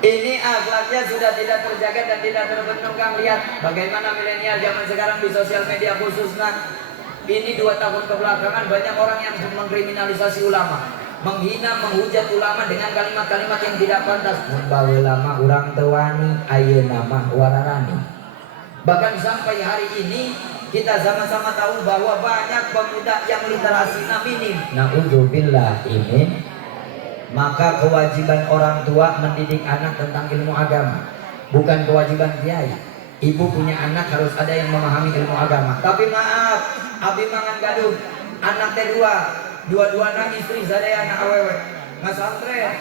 Ini akhlaknya sudah tidak terjaga dan tidak terbendung. Kang, lihat bagaimana milenial zaman sekarang di sosial media khususnya. Ini 2 tahun kebelakangan banyak orang yang mengkriminalisasi ulama, menghina, menghujat ulama dengan kalimat-kalimat yang tidak pantas. Mun baheula urang teu wani, ayeuna mah wararani. Bahkan sampai hari ini kita sama-sama tahu bahwa banyak pemuda yang literasinya minim. Na'udzubillah ini. Maka kewajiban orang tua mendidik anak tentang ilmu agama, bukan kewajiban kiai. Ibu punya anak harus ada yang memahami ilmu agama. Tapi maaf, abdi mangan gaduh, anak teh dua-duana istri sadaya anak awewe. Ngasantren.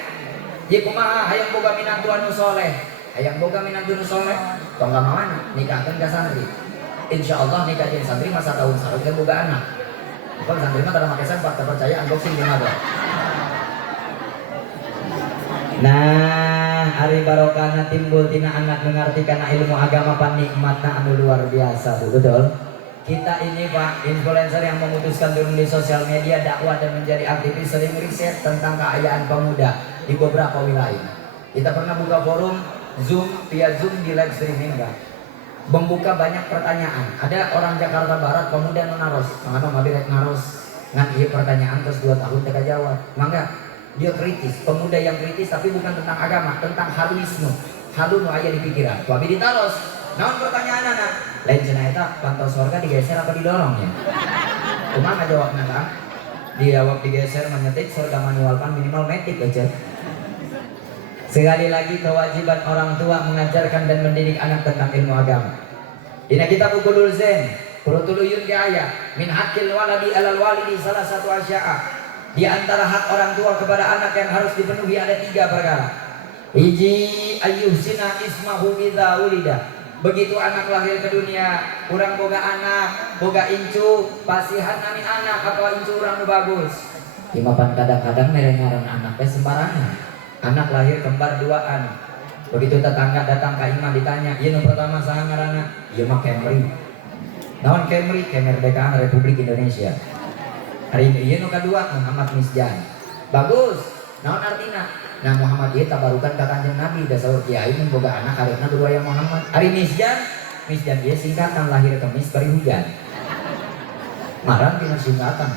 Ye kumaha hayang boga minantu anu soleh. Hayang boga minantu anu soleh, tong ka mana? Nikahkeun ka santri. Insyaallah nikah jeung santri masa tahun sareng teh boga anak. Bukan santri mah kada make sempat percaya unboxing di mana. Nah, hari barokahna timbul tina anak mengerti karena ilmu agama panikmatna anu luar biasa, betul? Kita ini Pak, influencer yang memutuskan turun di sosial media dakwah dan menjadi aktivis sering riset tentang keayaan pemuda di beberapa wilayah. Kita pernah buka forum Zoom, via Zoom di live streaming Pak. Membuka banyak pertanyaan. Ada orang Jakarta Barat pemuda naros, mangano ngabirek naros ngan ieu pertanyaan terus 2 tahun teka jawab. Mangga dia kritis, pemuda yang kritis tapi bukan tentang agama, tentang haluisme. Halu nu aya di pikiran. Ku abdi ditaros. Naon pertanyaan anak? Lain cenah eta pantau surga digeser apa didorongnya? Kumaha jawabna Kang? Dijawab digeser menyetik surga manual pan minimal metik aja. Sekali lagi kewajiban orang tua mengajarkan dan mendidik anak tentang ilmu agama. Dina kitab Uqudul Zen, Qurutuluyun ge aya min haqqil waladi alal walidi salah satu asya'a. Di antara hak orang tua kepada anak yang harus dipenuhi ada 3 perkara. Hiji, ayyuhsina ismahu idza ulida. Begitu anak lahir ke dunia, urang boga anak, boga incu, pasihan nami anak apa incu urang nu bagus. Imapan kadang-kadang merengaran anaknya sembarangan. Anak lahir kembar 2an. Begitu tetangga datang ke imam ditanya, ieu nu pertama saha ngaranna? Ieu mah Camry. Naon Camry? Kemerdekaan Republik Indonesia. Hari ini nu kedua Muhammad Misjan. Bagus. Naon artina? Nah Muhammad ieu tabarukan ka Kanjeng Nabi da saur kiai mun boga anak hareupeuna berdua yang Muhammad. Ari Misjan ieu singkatan lahir kemis bari hujan. Marang dina singkatan.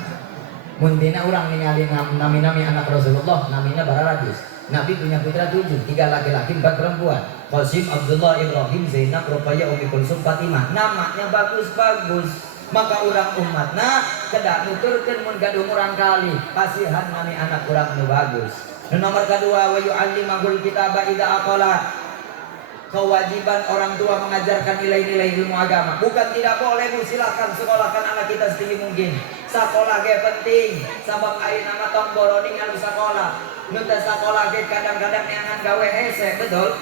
Mun dina urang ningali nami-nami anak Rasulullah namina Bararadis. Nabi punya putra 7, 3 laki-laki 4 perempuan. Qasim, Abdullah, Ibrahim, Zainab, Ruqayyah, Ummi Kulsum, Fatimah. Namanya bagus-bagus. Maka urang umatna kedah nuturkeun mun gaduh urang kali kasihan nami anak urang nu bagus. Nu nomor kedua wa yu'allimahul kitaba idza aqala. Kewajiban orang tua mengajarkan nilai-nilai ilmu agama. Bukan tidak boleh, Bu, silakan sekolahkan anak kita setinggi mungkin. Sakola ge penting, sabab ayeuna mah tong boroding anu sakola. Nu teu sakola ge kadang-kadang neangan gawe hese, betul?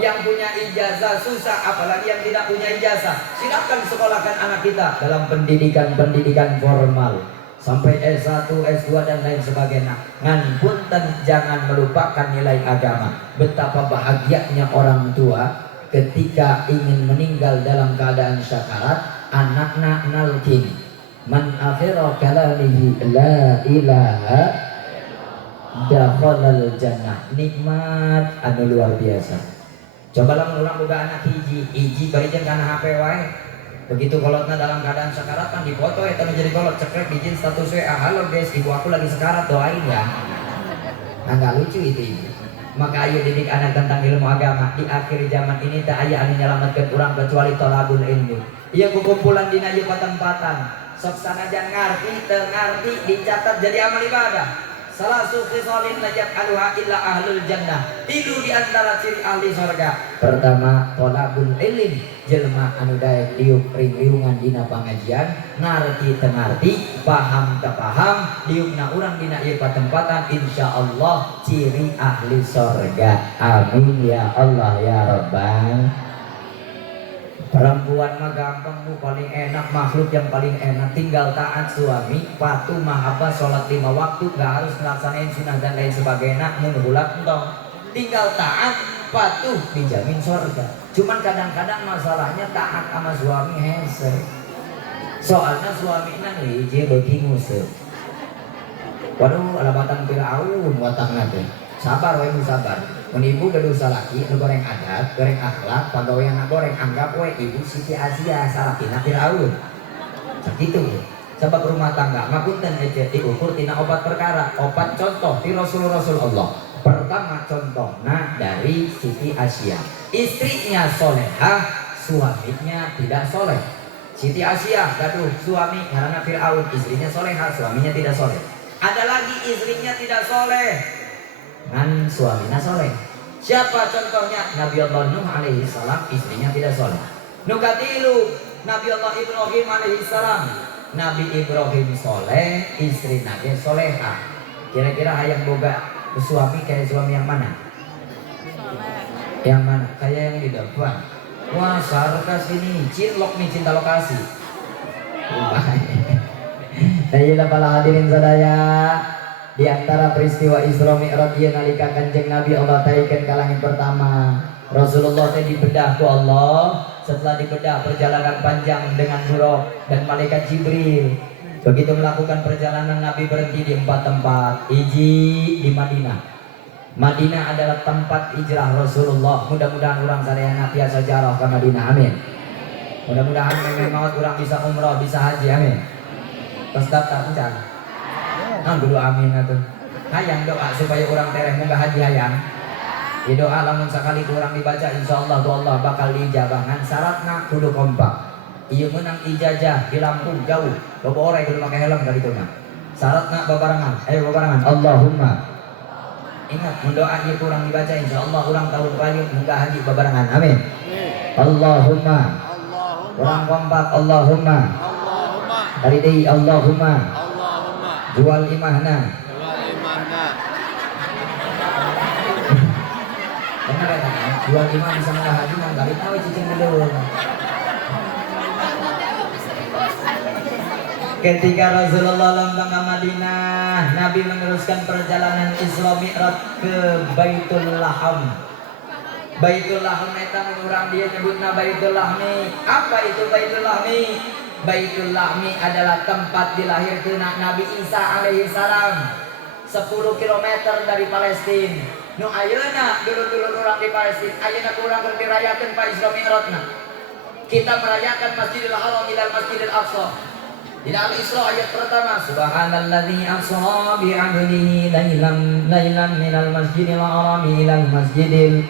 Yang punya ijazah susah, apalagi yang tidak punya ijazah. Silakan sekolahkan anak kita dalam pendidikan formal sampai S1, S2 dan lain sebagainya. Ngan punten jangan melupakan nilai agama. Betapa bahagianya orang tua ketika ingin meninggal dalam keadaan syakarat, anakna nalkin man akhira kalamihi la ilaha dakhalal jannah. Nikmat anu luar biasa. Cobalah mengulang boga anak hiji barijeun kana HP wae. Begitu kolotna dalam keadaan sekarat kan dipoto eta menjadi kolot cekrek dijin status WA, halo guys ibu aku lagi sekarat doain ya. Nah enggak lucu itu. Maka ayo didik anak tentang ilmu agama. Di akhir zaman ini tak aya anu nyalametkeun urang kecuali thalabul ilmi. Ieu kumpulan dina ieu patempatan. Sok sanajan ngarti teu ngarti dicatat jadi amal ibadah. Salah khisalin najat aluha illa ahlul jannah. 3 di antara ciri ahli surga. Pertama, thalabul ilm, jelema anu daek liuk ring-riungan dina pangajian, ngarti teu ngarti, paham teu paham, liukna urang dina ieu patempatan insyaallah ciri ahli surga. Amin ya Allah ya Rabbal. Perempuan mah gampang, Bu, paling enak, makhluk yang paling enak tinggal taat suami, patuh mahabbah, sholat 5 waktu, gak harus melaksanain sunnah dan lain sebagainya, menghulak entong. Tinggal taat, patuh, dijamin surga. Cuman kadang-kadang masalahnya taat sama suami hese. Soalnya suami nang hiji beuki nguseup. Waduh, alabatan Firaun watangna teh. Sabar we sabar. Mun ibu gaduh salaki nu goreng adat, goreng akhlak, pagawean goreng anggap we ibu Siti Asia salakina Firaun. Sakitu. Sebab rumah tangga mapunten aja diukur tina obat perkara, obat contoh di Rasul Allah. Pertama contohnya dari Siti Asia, istrinya solehah, suaminya tidak soleh. Siti Asia gaduh suami karena Fir'aun, istrinya solehah, suaminya tidak soleh. Ada lagi istrinya tidak soleh, kan suaminya soleh. Siapa contohnya? Nabi Allah Nuh alaihi salam, istrinya tidak soleh. Nukatilu Nabi Allah Ibrahim alaihi salam, Nabi Ibrahim soleh, istri Nabi solehah. Kira-kira hayang boga suami kayak suami yang mana? Yang mana? Kayak yang di depan. Wah, sarkas ini cinlok nih, cinta lokasi. Ayolah para hadirin sadaya, di antara peristiwa Isra Mi'raj ieu nalika Kanjeng Nabi Allah taikeun ka langit pertama. Rasulullah teh dibedah ku Allah, setelah dibedah perjalanan panjang dengan Buraq dan malaikat Jibril. Begitu melakukan perjalanan Nabi berhenti di 4 tempat. Hiji di Madinah. Madinah adalah tempat hijrah Rasulullah. Mudah-mudahan orang sadayana tiasa jarah ke Madinah, amin. Mudah-mudahan memang maut orang bisa umrah, bisa haji, amin. Terus daftar encan. Nah, kudu amin atuh. Hayang doa supaya orang tereh munggah haji hayang. Di doa lamun sakali kurang dibaca insyaallah doa Allah bakal diijabahkan. Syaratna kudu kompak. Ieu meunang ijazah di Lampung jauh. Bobo orang kudu make helm kali itu mah. Syaratna babarengan. Ayo babarengan. Allahumma. Ingat, mendoa ieu kurang dibaca insyaallah urang tahun kali munggah haji babarengan. Amin. Allahumma. Urang kompak Allahumma. Hari deui Allahumma. Jual imahna. Benar ya kan? Jual imah bisa munggah haji mah bari tahu cicing dulu. Ketika Rasulullah lambang ke Madinah, Nabi meneruskan perjalanan Isra Mi'raj ke Baitul Laham. Baitul Laham eta urang dia nyebutna Baitul Lahmi. Apa itu Baitul Lahmi? Baitul Lahmi adalah tempat dilahirkeun Nabi Isa alaihi salam. 10 km dari Palestina. Nu ayeuna dulu-dulu urang di Palestina, ayeuna urang keur dirayakeun pa Isra Mi'rajna. Kita merayakan Masjidil Haram ila Masjidil Aqsa. Di Al-Isra ayat pertama, Subhanalladzi asra bi 'abdihi lailan minal masjidil haram ilal masjidil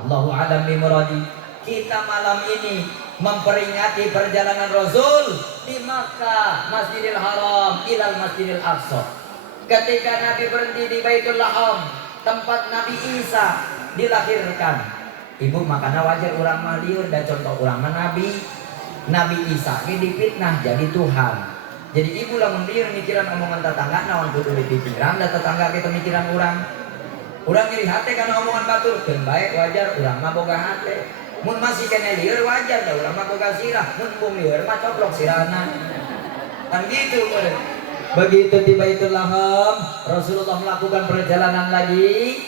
Allahu a'lam bi muradi. Kita malam ini memperingati perjalanan Rasul di Makkah, Masjidil Haram ilal Masjidil Aqsa. Ketika Nabi berhenti di Baitul Laham, tempat Nabi Isa dilahirkan. Ibu makanya wajar orang mah liur dan contoh orang mah Nabi Isa ge dipitnah jadi Tuhan. Jadi ibu lamun liur mikiran omongan tetangga naon kudu dipikiran da tetangga kita mikiran orang. Urang iri hate kana omongan batur keun bae wajar urang mah boga hate. Mun masih kene liur wajar da urang mah boga sirah. Mun bung liur mah coplok sirahna. Kan gitu meureun. Begitu di Baitul Laham, Rasulullah melakukan perjalanan lagi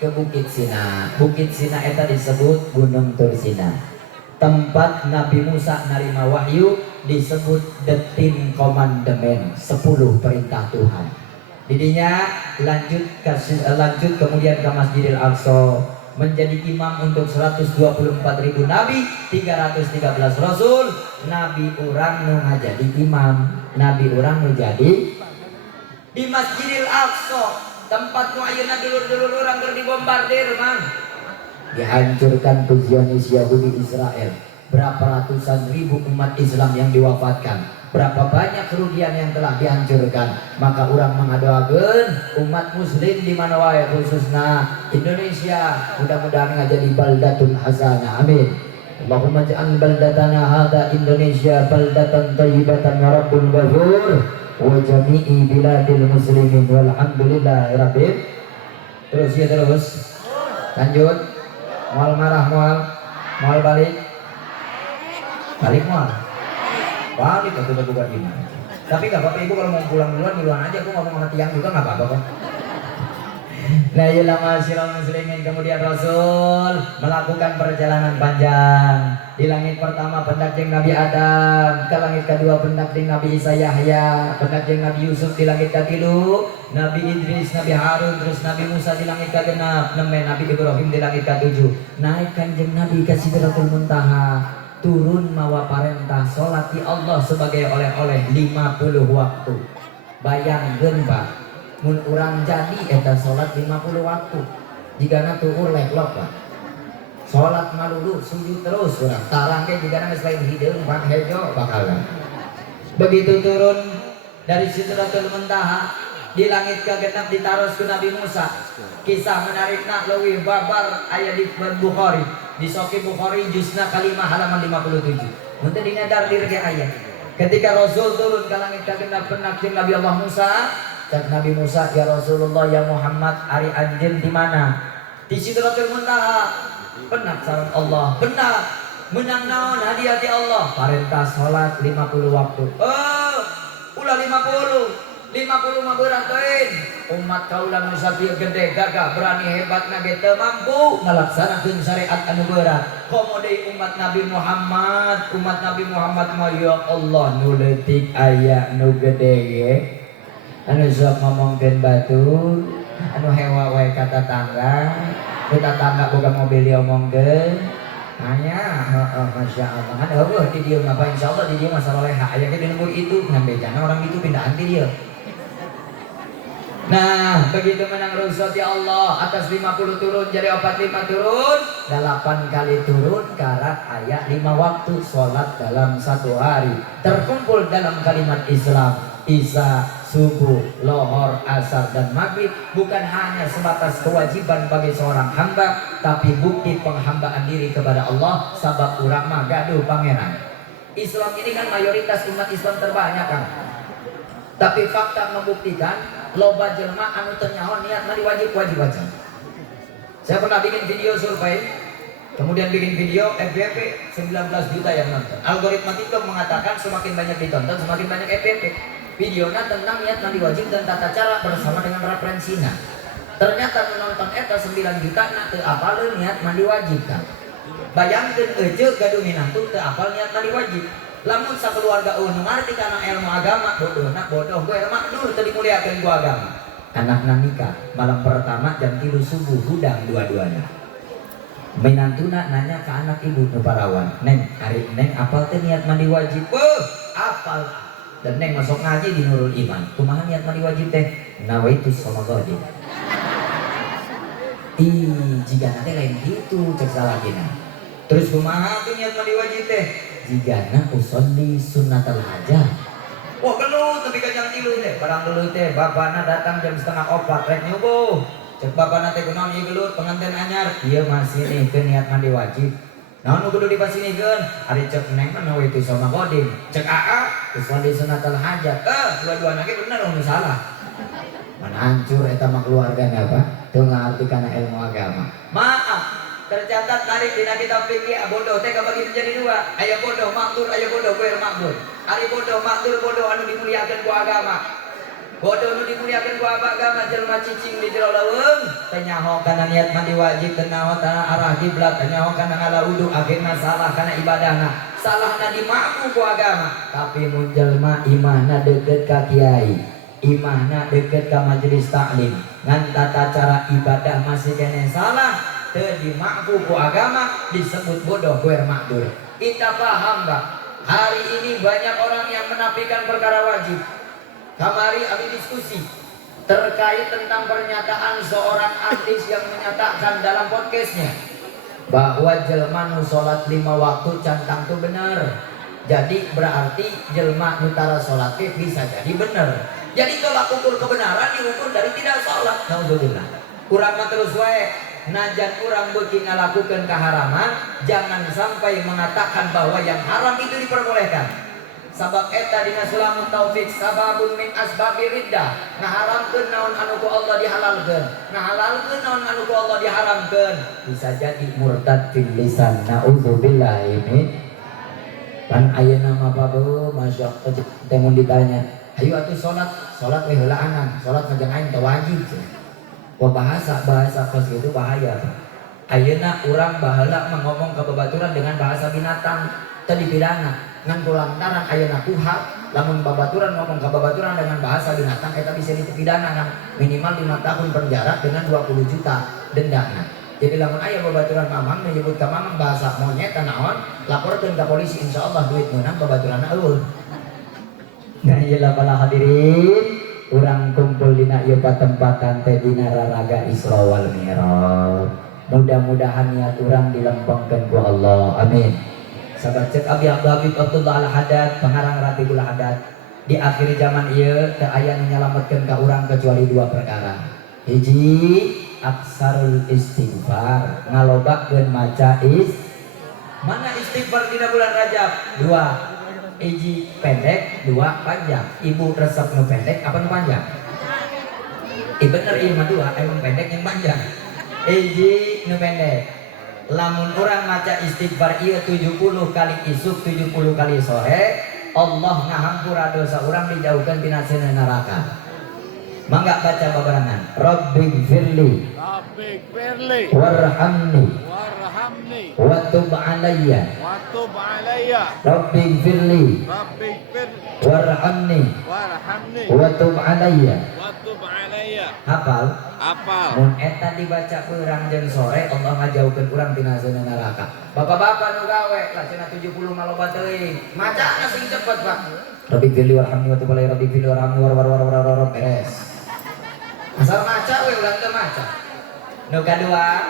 ke Bukit Sina. Bukit Sina eta disebut Gunung Tursina. Tempat Nabi Musa narima wahyu disebut The 10 Commandment, 10 perintah Tuhan. Didinya lanjut kemudian ke Masjidil Aqsa, menjadi imam untuk 124.000 nabi, 313 rasul. Nabi urang nu ngajadi imam, nabi urang nu jadi di Masjidil Aqsa. Tempat nu ayeuna dulur-dulur urang keur dibombardir man. Dihancurkan ku Zionis Yahudi Israel. Berapa ratusan ribu umat Islam yang diwafatkan. Berapa banyak kerugian yang telah dihancurkan. Maka urang mengadoakeun umat muslim di mana wae khususna Indonesia mudah-mudahan ngajadi baldatun hasanah. Amin. Allahumma ja'al baldatana hadza Indonesia baldatan thayyibatan ya rabbul ghafur. Wa jami'i biladil muslimin walhamdulillah rabbil. Terus ya terus lanjut. Mual marah mual balik mual balik atau bukan gimana. Tapi gak apa-apa ibu kalau mau pulang duluan aja, aku ngomong sama tiang juga gak apa-apa kok. Nah iyalah masyarakat muslimin, kemudian Rasul melakukan perjalanan panjang. Di langit pertama pendakjeng Nabi Adam, ke langit kedua pendakjeng Nabi Isa Yahya, pendakjeng Nabi Yusuf di langit ketilu, Nabi Idris, Nabi Harun, terus Nabi Musa di langit kegenap, Nabi Ibrahim di langit ketujuh. Naik kanjeng Nabi ke Sidratul Muntaha, turun mawa parentah sholat di Allah sebagai oleh-oleh 50 waktu. Bayangkeun Pak, mun urang jadi eta sholat 50 waktu jika na tukur leklok Pak, sholat malulu sujud terus urang tarang ke jika na selain hideung Pak hejo bakalan. Begitu turun dari Sidratul Muntaha di langit kegenap ditaros ke Nabi Musa. Kisah menarikna leuwih babar aya di Bukhari, di Sahih Bukhari juzna kalimah halaman 57. Mun teu dingadar di rege aya. Ketika Rasul turun ke langit kegenap pendakjeng Nabi Allah Musa, cak Nabi Musa, ya Rasulullah ya Muhammad, ari anjeun di mana? Di Sidratul Muntaha. Benar saran Allah, benar. Menang naon hadiah di Allah. Perintah salat 50 waktu. Oh, ulah 50 mah berat teuing. Umat kaulah nu sakieu gede gagah berani hebat nage teu mampu ngalaksanakeun syariat anu berat. Komo deui umat Nabi Muhammad mah ya Allah nu leutik aya nu gede ge. Anu sok ngomongkeun batur, anu hewa wae ka tetangga, tetangga boga mobil diomongkeun. Aya, masya Allah. Kan eueuh di dieu ngapa insyaallah di dieu masalah leha aya ge di lembur itu ngan bejana orang itu pindahan ti dieu. Nah, begitu menang rusot ya Allah, atas 50 turun jadi 45 turun, 8 kali turun karat ayat 5 waktu sholat dalam satu hari. Terkumpul dalam kalimat Islam, Isya, subuh, lohor, asar, dan maghrib bukan hanya sebatas kewajiban bagi seorang hamba, tapi bukti penghambaan diri kepada Allah, sabab urang mah gaduh pangeran. Islam ini kan mayoritas umat Islam terbanyak kan. Tapi fakta membuktikan loba jelma anu teu nyaho niat mah wajib aja. Saya pernah bikin video survei, kemudian bikin video FYP 19 juta yang nonton. Algoritma TikTok mengatakan semakin banyak ditonton semakin banyak FYP. Videonya tentang niat mandi wajib dan tata cara bersama dengan referensinya. Ternyata menonton eta 9 juta na teu apal niat mandi wajib kan. Bayangkeun euceuk gaduh minantu teu apal niat mandi wajib. Lamun sakeluarga nu ngarti kana ilmu agama bodohna bodoh gue makdur teu dimuliakeun ku agama. Anakna nikah malam pertama jam 3 subuh hudang dua-duanya. Minantuna nanya ke anak ibu nu parawan, "Neng, ari Neng apal teh niat mandi wajib?" Apal. Dan Neng masuk ngaji di Nurul Iman. Kumaha niat mandi wajib teh? Nawaitu shamadhi. Jika nanti lain gitu cek salahina. Terus kumaha tuh niat mandi wajib teh? Jigana usolli sunnatal hajah. Wah gelut tapi kajang tilu teh. Barang gelut teh bapana datang jam 3:30 rek nyubuh. Cek bapana teh kunaon ieu gelut pengantin anyar. Ieu masih nih ke niat mandi wajib. Naon nu kudu dipasinekeun? Ari cek Neng mah nawaitu shamadhi. Cek aa usolli sunnatal hajah. Dua-duana ge bener nu salah. Mana hancur eta mah keluargana apa? Teu ngarti kana ilmu agama. Maaf. Tercatat tarik dina kitab fikih bodoh teh kabagi menjadi dua. Aya bodoh makdur, aya bodoh guer makdur. Ari bodoh makdur bodoh anu dimuliakeun ku agama. Bodoh anu dimuliakeun ku agama jelema cicing di jero leuweung teh nyaho kana niat mandi wajib, teh nyaho kana arah kiblat, teh nyaho kana ngala wudu, akhirna salah kana ibadahna. Salahna dimaafku ku agama, tapi mun jelema imahna deukeut ka kiai, imahna deukeut ka majelis taklim, ngan tata cara ibadah masih kene salah. Teu dimakfu ku agama disebut bodoh guer makdur. Kita paham Pak, hari ini banyak orang yang menafikan perkara wajib. Kamari abi diskusi terkait tentang pernyataan seorang artis yang menyatakan dalam podcastnya bahwa jelma nu salat 5 waktu cantang tuh bener. Jadi berarti jelma nu tara salat bisa jadi bener. Jadi tolak ukur kebenaran diukur dari tidak salat. Alhamdulillah. Urang mah terus wae najan urang beuki ngalakukeun kaharaman, jangan sampai mengatakan bahwa yang haram itu diperbolehkan. Sabab eta dina Sulamut Taufik sababun min asbabi riddah. Ngaharamkeun naon anu ku Allah dihalalkeun, ngahalalkeun naon anu ku Allah diharamkeun. Bisa jadi murtad fil lisan. Nauzubillahi min. Pan ayeuna mah babu masyaallah teh mun ditanya, "Hayu atuh salat we heula anan, salat mah jangan aing teu wajib." Wah bahasa kos itu bahaya. Ayeuna urang baheula ngomong ke babaturan dengan bahasa binatang teu dipidana. Ngan kulantaran ayeuna kuha lamun babaturan ngomong ke babaturan dengan bahasa binatang eta bisa dipidana kan minimal 5 tahun penjara dengan 20 juta dendana. Jadi lamun aya babaturan mamang menyebut ke mamang bahasa monyet naon laporkeun ka polisi insyaallah duit meunang babaturanna eueuh. Nah iyalah para hadirin urang kumpul dina ieu patempatan teh dina raraga Isra wal Mi'raj. Mudah-mudahan niat urang dilempengkeun ku Allah. Amin. Sahabat cek Abi Habib Abdullah Al-Haddad pengarang Ratibul Haddad di akhir zaman ieu teu aya nu nyalametkeun ka urang kecuali 2 perkara. Hiji aksarul istighfar ngalobakeun maca mana istighfar dina bulan Rajab 2 hiji pendek 2 panjang. Ibu resep nu pendek apa nu panjang? Bener ieu mah 2 emang pendek yang panjang. Hiji nu pendek. Lamun urang maca istighfar ieu 70 kali isuk 70 kali sore Allah ngahampura dosa urang dijauhkeun tina sineun neraka. Mangga baca babarengan. Rabbighfirli warhamni wa tub alayya Rabbighfirli warhamni wa tub alayya. Hafal? Mun eta dibaca urang jeung sore Allah ngajauhkeun urang tina sineun neraka. Bapak-bapak nu gawe lah cenah 70 maloba teuing. Macana sing cepet, Pak. Rabbighfirli warhamni wa tub alayya Rabbighfirli warhamni war beres. Asal maca we ulang teu maca. Nu kadua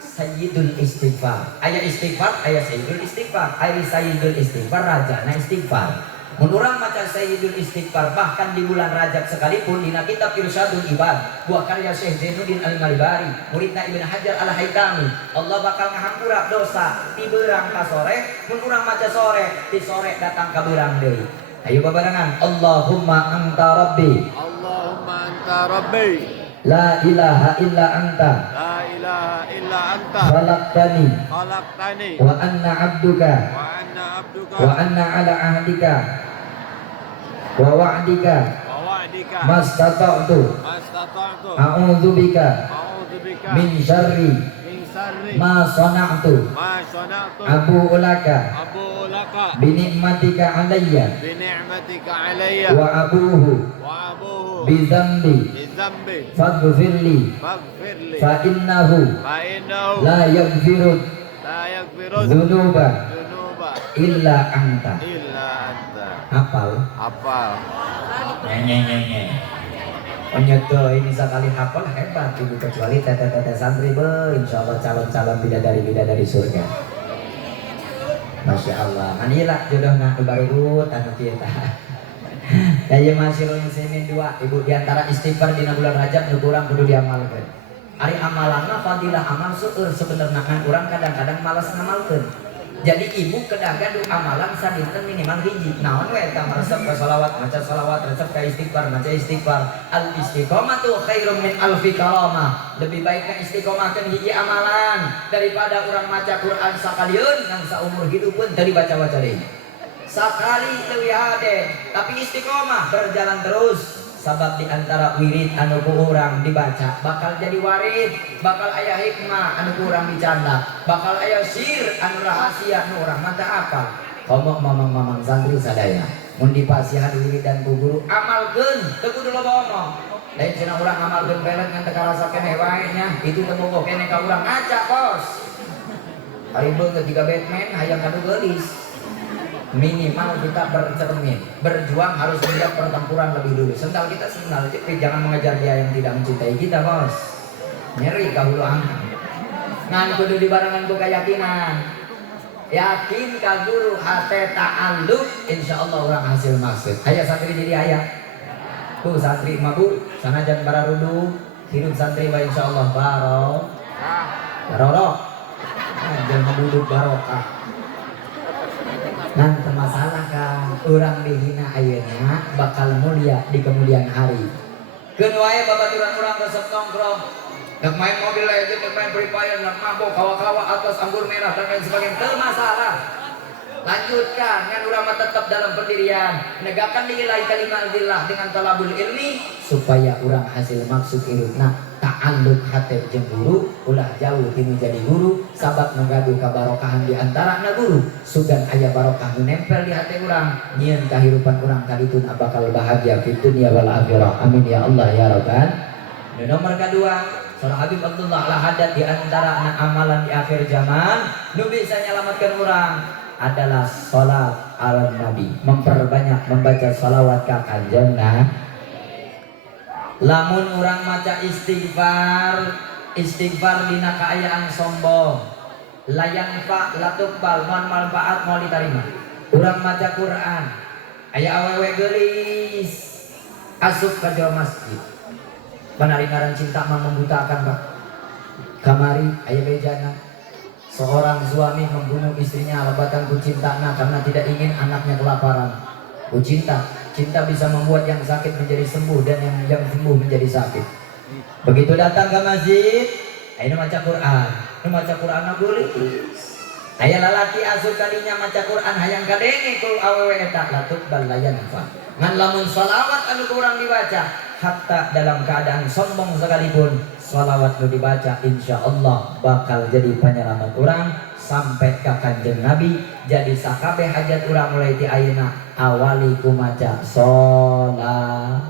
sayyidul istighfar. Aya istighfar, aya sayyidul istighfar. Aya sayyidul istighfar rajana istighfar. Mun urang maca sayyidul istighfar bahkan di bulan Rajab sekalipun dina kitab Irsyadul Ibad buah karya Syekh Zainuddin Al-Malibari muridna Ibnu Hajar Al-Haitami Allah bakal ngahampura dosa di beurang ka sore. Mun urang maca sore di sore datang ka beurang deui. Ayo babarengan Allahumma anta rabbi la ilaha illa anta khalaqtani wa anna abduka wa anna ala ahdika wa wa'dika mastata'tu a'udzubika min syarri ma sana'tu abu'u laka bi ni'matika alayya wa abuhu bi dzambi faghfirli fa innahu la yaghfiru dzunuba illa anta. Hafal? Nyanyi. Penyetel ini sekali hafal hebat ibu kecuali teteh-teteh santri be insyaallah calon-calon bidadari surga. Masya Allah. Anilah jodohna baru anu kieu tah. Daya Masyarul Muslimin 2 ibu diantara istighfar dina bulan Rajab nu urang kudu diamalkeun. Ari amalanna fadilah amal seueur sebenarnya kan urang kadang-kadang malas ngamalkeun. Jadi ibu kedaga du amalan sadinten minimal hiji. Naon we eta resep ka shalawat, maca shalawat, resep ka istighfar, maca istighfar. Al istiqomatu khairum min alfi kalamah. Lebih baik ka istiqomahkeun hiji amalan daripada urang maca Quran sakalieun ngan saumur hidup pun teu dibaca-baca deui. Sakali leuwih hade, tapi istiqomah berjalan terus. Sabab diantara wirid anu ku urang dibaca bakal jadi warid, bakal aya hikmah anu ku urang dicanda, bakal aya sir anu rahasia nu urang mah teu apal. Komok mamang-mamang santri sadaya mun dipasihan wirid dan ku guru amalkeun teu kudu loba omong. Lain cenah urang amalkeun pelet ngan teu karasa keneh wae nya, itu teu bogoh keneh ka urang ngaca bos. Ari beungeut jiga Batman hayang kadu geulis. Minimal kita bercermin, berjuang harus melihat pertempuran lebih dulu. Sendal kita sendal, jadi jangan mengejar dia yang tidak mencintai kita bos. Nyeri kahulu angin. Ngan kudu dibarengan ku keyakinan. Yakin ka guru hate ta'alluq, insyaallah orang hasil maksud. Aya santri jadi ayah. Bu santri mah bu, sanajan bararudu, hidup santri wa insyaallah barokah. Jangan duduk barokah. Nanti masalah kan orang dihina ayeuna bakal mulia di kemudian hari. Keun wae babaturan urang resep nongkrong. Nek main mobil aja, nek main Free Fire, nek mabok kawa-kawa atas anggur merah dan lain sebagainya, teu masalah. Lanjutkan, kan urang mah tetap dalam pendirian. Negakkan nilai kalimat Allah dengan talabul ilmi supaya urang hasil maksud irutna ta'alluq hate jeung guru ulah jauh tinu jadi guru sabab nunggaduh kabarokahan di antara na guru sugan aya barokah nu nempel di hate urang nyieun kahirupan urang kaditun bakal bahagia fid dunya wal akhirah amin ya Allah ya rabbal. Nomor kedua Saudara Habib Abdullah Al-Haddad di antara amalan di akhir zaman nu bisa nyelamatkan orang adalah sholat ala Nabi, memperbanyak membaca sholawat ka Kanjeng Nabi. Lamun orang maca istighfar dina kaayaan sombong layang fa latukbal mon manfaat mau diterima. Orang maca Quran aya awewe geulis asup ka jero masjid panarinaran cinta mah membutakan Pak. Kamari aya bejana seorang suami membunuh istrinya alabatan ku cintana karena tidak ingin anaknya kelaparan. Ku cinta bisa membuat yang sakit menjadi sembuh dan yang sembuh menjadi sakit. Begitu datang ke masjid ayo maca Quran gulis aya lalaki asup kadinya maca Quran hayang kadenge ku awewe eta latukbal layan fa ngan lamun sholawat anu kurang dibaca hatta dalam keadaan sombong sekalipun sholawat nu dibaca insyaallah bakal jadi penyelamat orang sampai ke Kanjeng Nabi. Jadi sakabeh hajat urang mulai ti ayeuna awali ku maca sholat.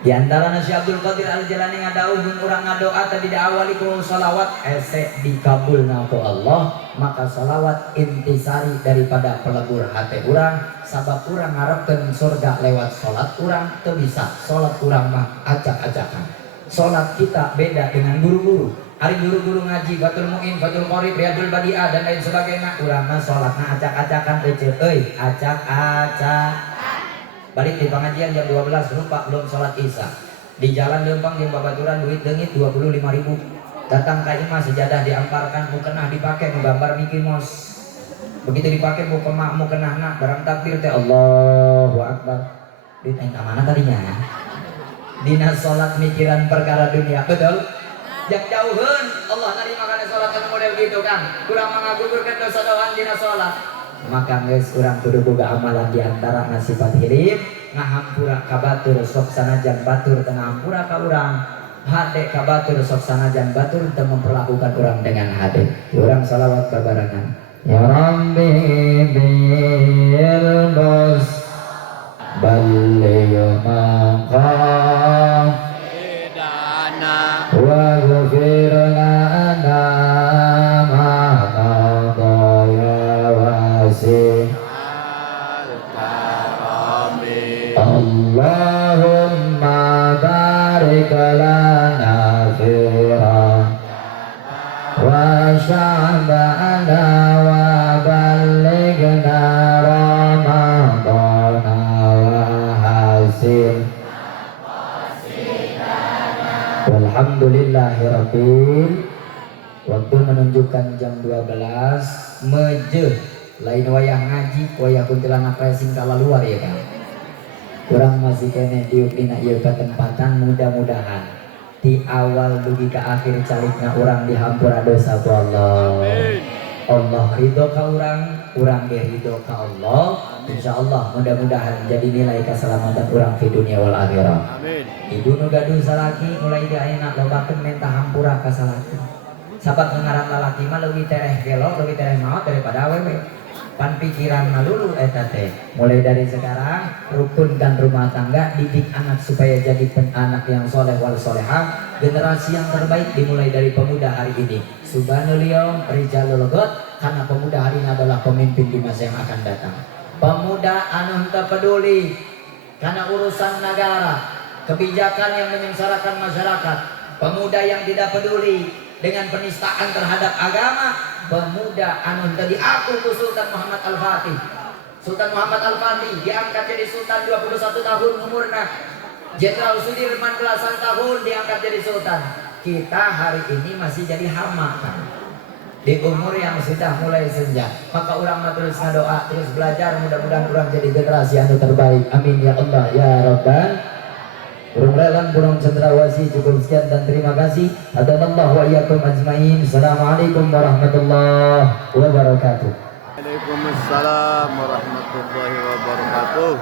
Di antarana Syekh Abdul Qadir Al-Jilani ngadauhkeun urang ngadoa tadi diawali ku sholawat ese dikabulna ku Allah, maka sholawat intisari daripada pelebur hati urang sabab urang ngarepkeun surga lewat sholat urang teu bisa. Sholat urang mah acak-acakan. Sholat kita beda dengan guru-guru. Hari guru-guru ngaji Batul Mu'in, Batul Qorib, Riyadul Badi'ah dan lain sebagainya. Urang mah sholatna acak-acakan teu euy, acak-acak. Balik di pengajian jam 12 lupa belum sholat isya. Di jalan lempang jeung babaturan duit deungit 25.000. Datang ka imah sejadah diamparkan mukenah dipakai menggambar Mickey Mouse. Begitu dipakai mukenahna barang takbir teh Allahu Akbar. Duit aing ka mana tadinya? Dina sholat mikiran perkara dunia, betul? Yang jauheun Allah narima kana sholat anu model gitu kan. Kurang mangagugurkeun dosa doan dina sholat. Maka geus urang kudu boga amalan di antara sifat hirim ngahampura ka batur sok sanajan batur teu ngahampura ka urang. Hade ka batur sok sanajan batur teu memperlakukan urang dengan hade. Urang shalawat babarengan. Ya Rabbi bil bos balli maqam wa ghfir lana ma qadaya wasi Allahumma barik lana fiha wa sya'bana wa ballighna ramadana wa hasin Alhamdulillahirabbil. Waktu menunjukkan jam 12 mejeh lain wayah ngaji wayah kuntilanak racing kala luar ya kan. Kurang masih kene diuk dina ieu ketempatan mudah-mudahan di awal dugi ke akhir calikna urang dihampura dosa ku Allah. Allah ridho ka urang ge ridho ka Allah. Insyaallah mudah-mudahan jadi nilai keselamatan urang di dunia wal akhirah. Amin. Ibu nu gaduh salaki mulai di ayeuna lobakeun menta hampura ka salaki. Sabab ngaran lalaki mah leuwih tereh gelo, leuwih tereh maot daripada awewe. Pan pikiran mah lulu eta teh. Mulai dari sekarang rukunkan rumah tangga, didik anak supaya jadi anak yang soleh wal solehah. Generasi yang terbaik dimulai dari pemuda hari ini. Subhanul yaum rijalul ghad, karena pemuda hari ini adalah pemimpin di masa yang akan datang. Pemuda anu teu peduli karena urusan negara, kebijakan yang menyengsarakan masyarakat. Pemuda yang tidak peduli dengan penistaan terhadap agama. Pemuda anu teu diaku ku Sultan Muhammad Al-Fatih. Sultan Muhammad Al-Fatih diangkat jadi sultan 21 tahun umurna. Jenderal Sudirman belasan tahun diangkat jadi sultan. Kita hari ini masih jadi hama kan. Di umur yang sudah mulai senja, maka orang terus ngadoa, terus belajar, mudah-mudahan orang jadi generasi yang terbaik. Amin ya Allah ya Rabbal. Burung lelang, burung cendrawasih, cukup sekian dan terima kasih. Hadanallahu wa iyyakum ajmain. Assalamualaikum warahmatullahi wabarakatuh. Waalaikumsalam warahmatullahi wabarakatuh.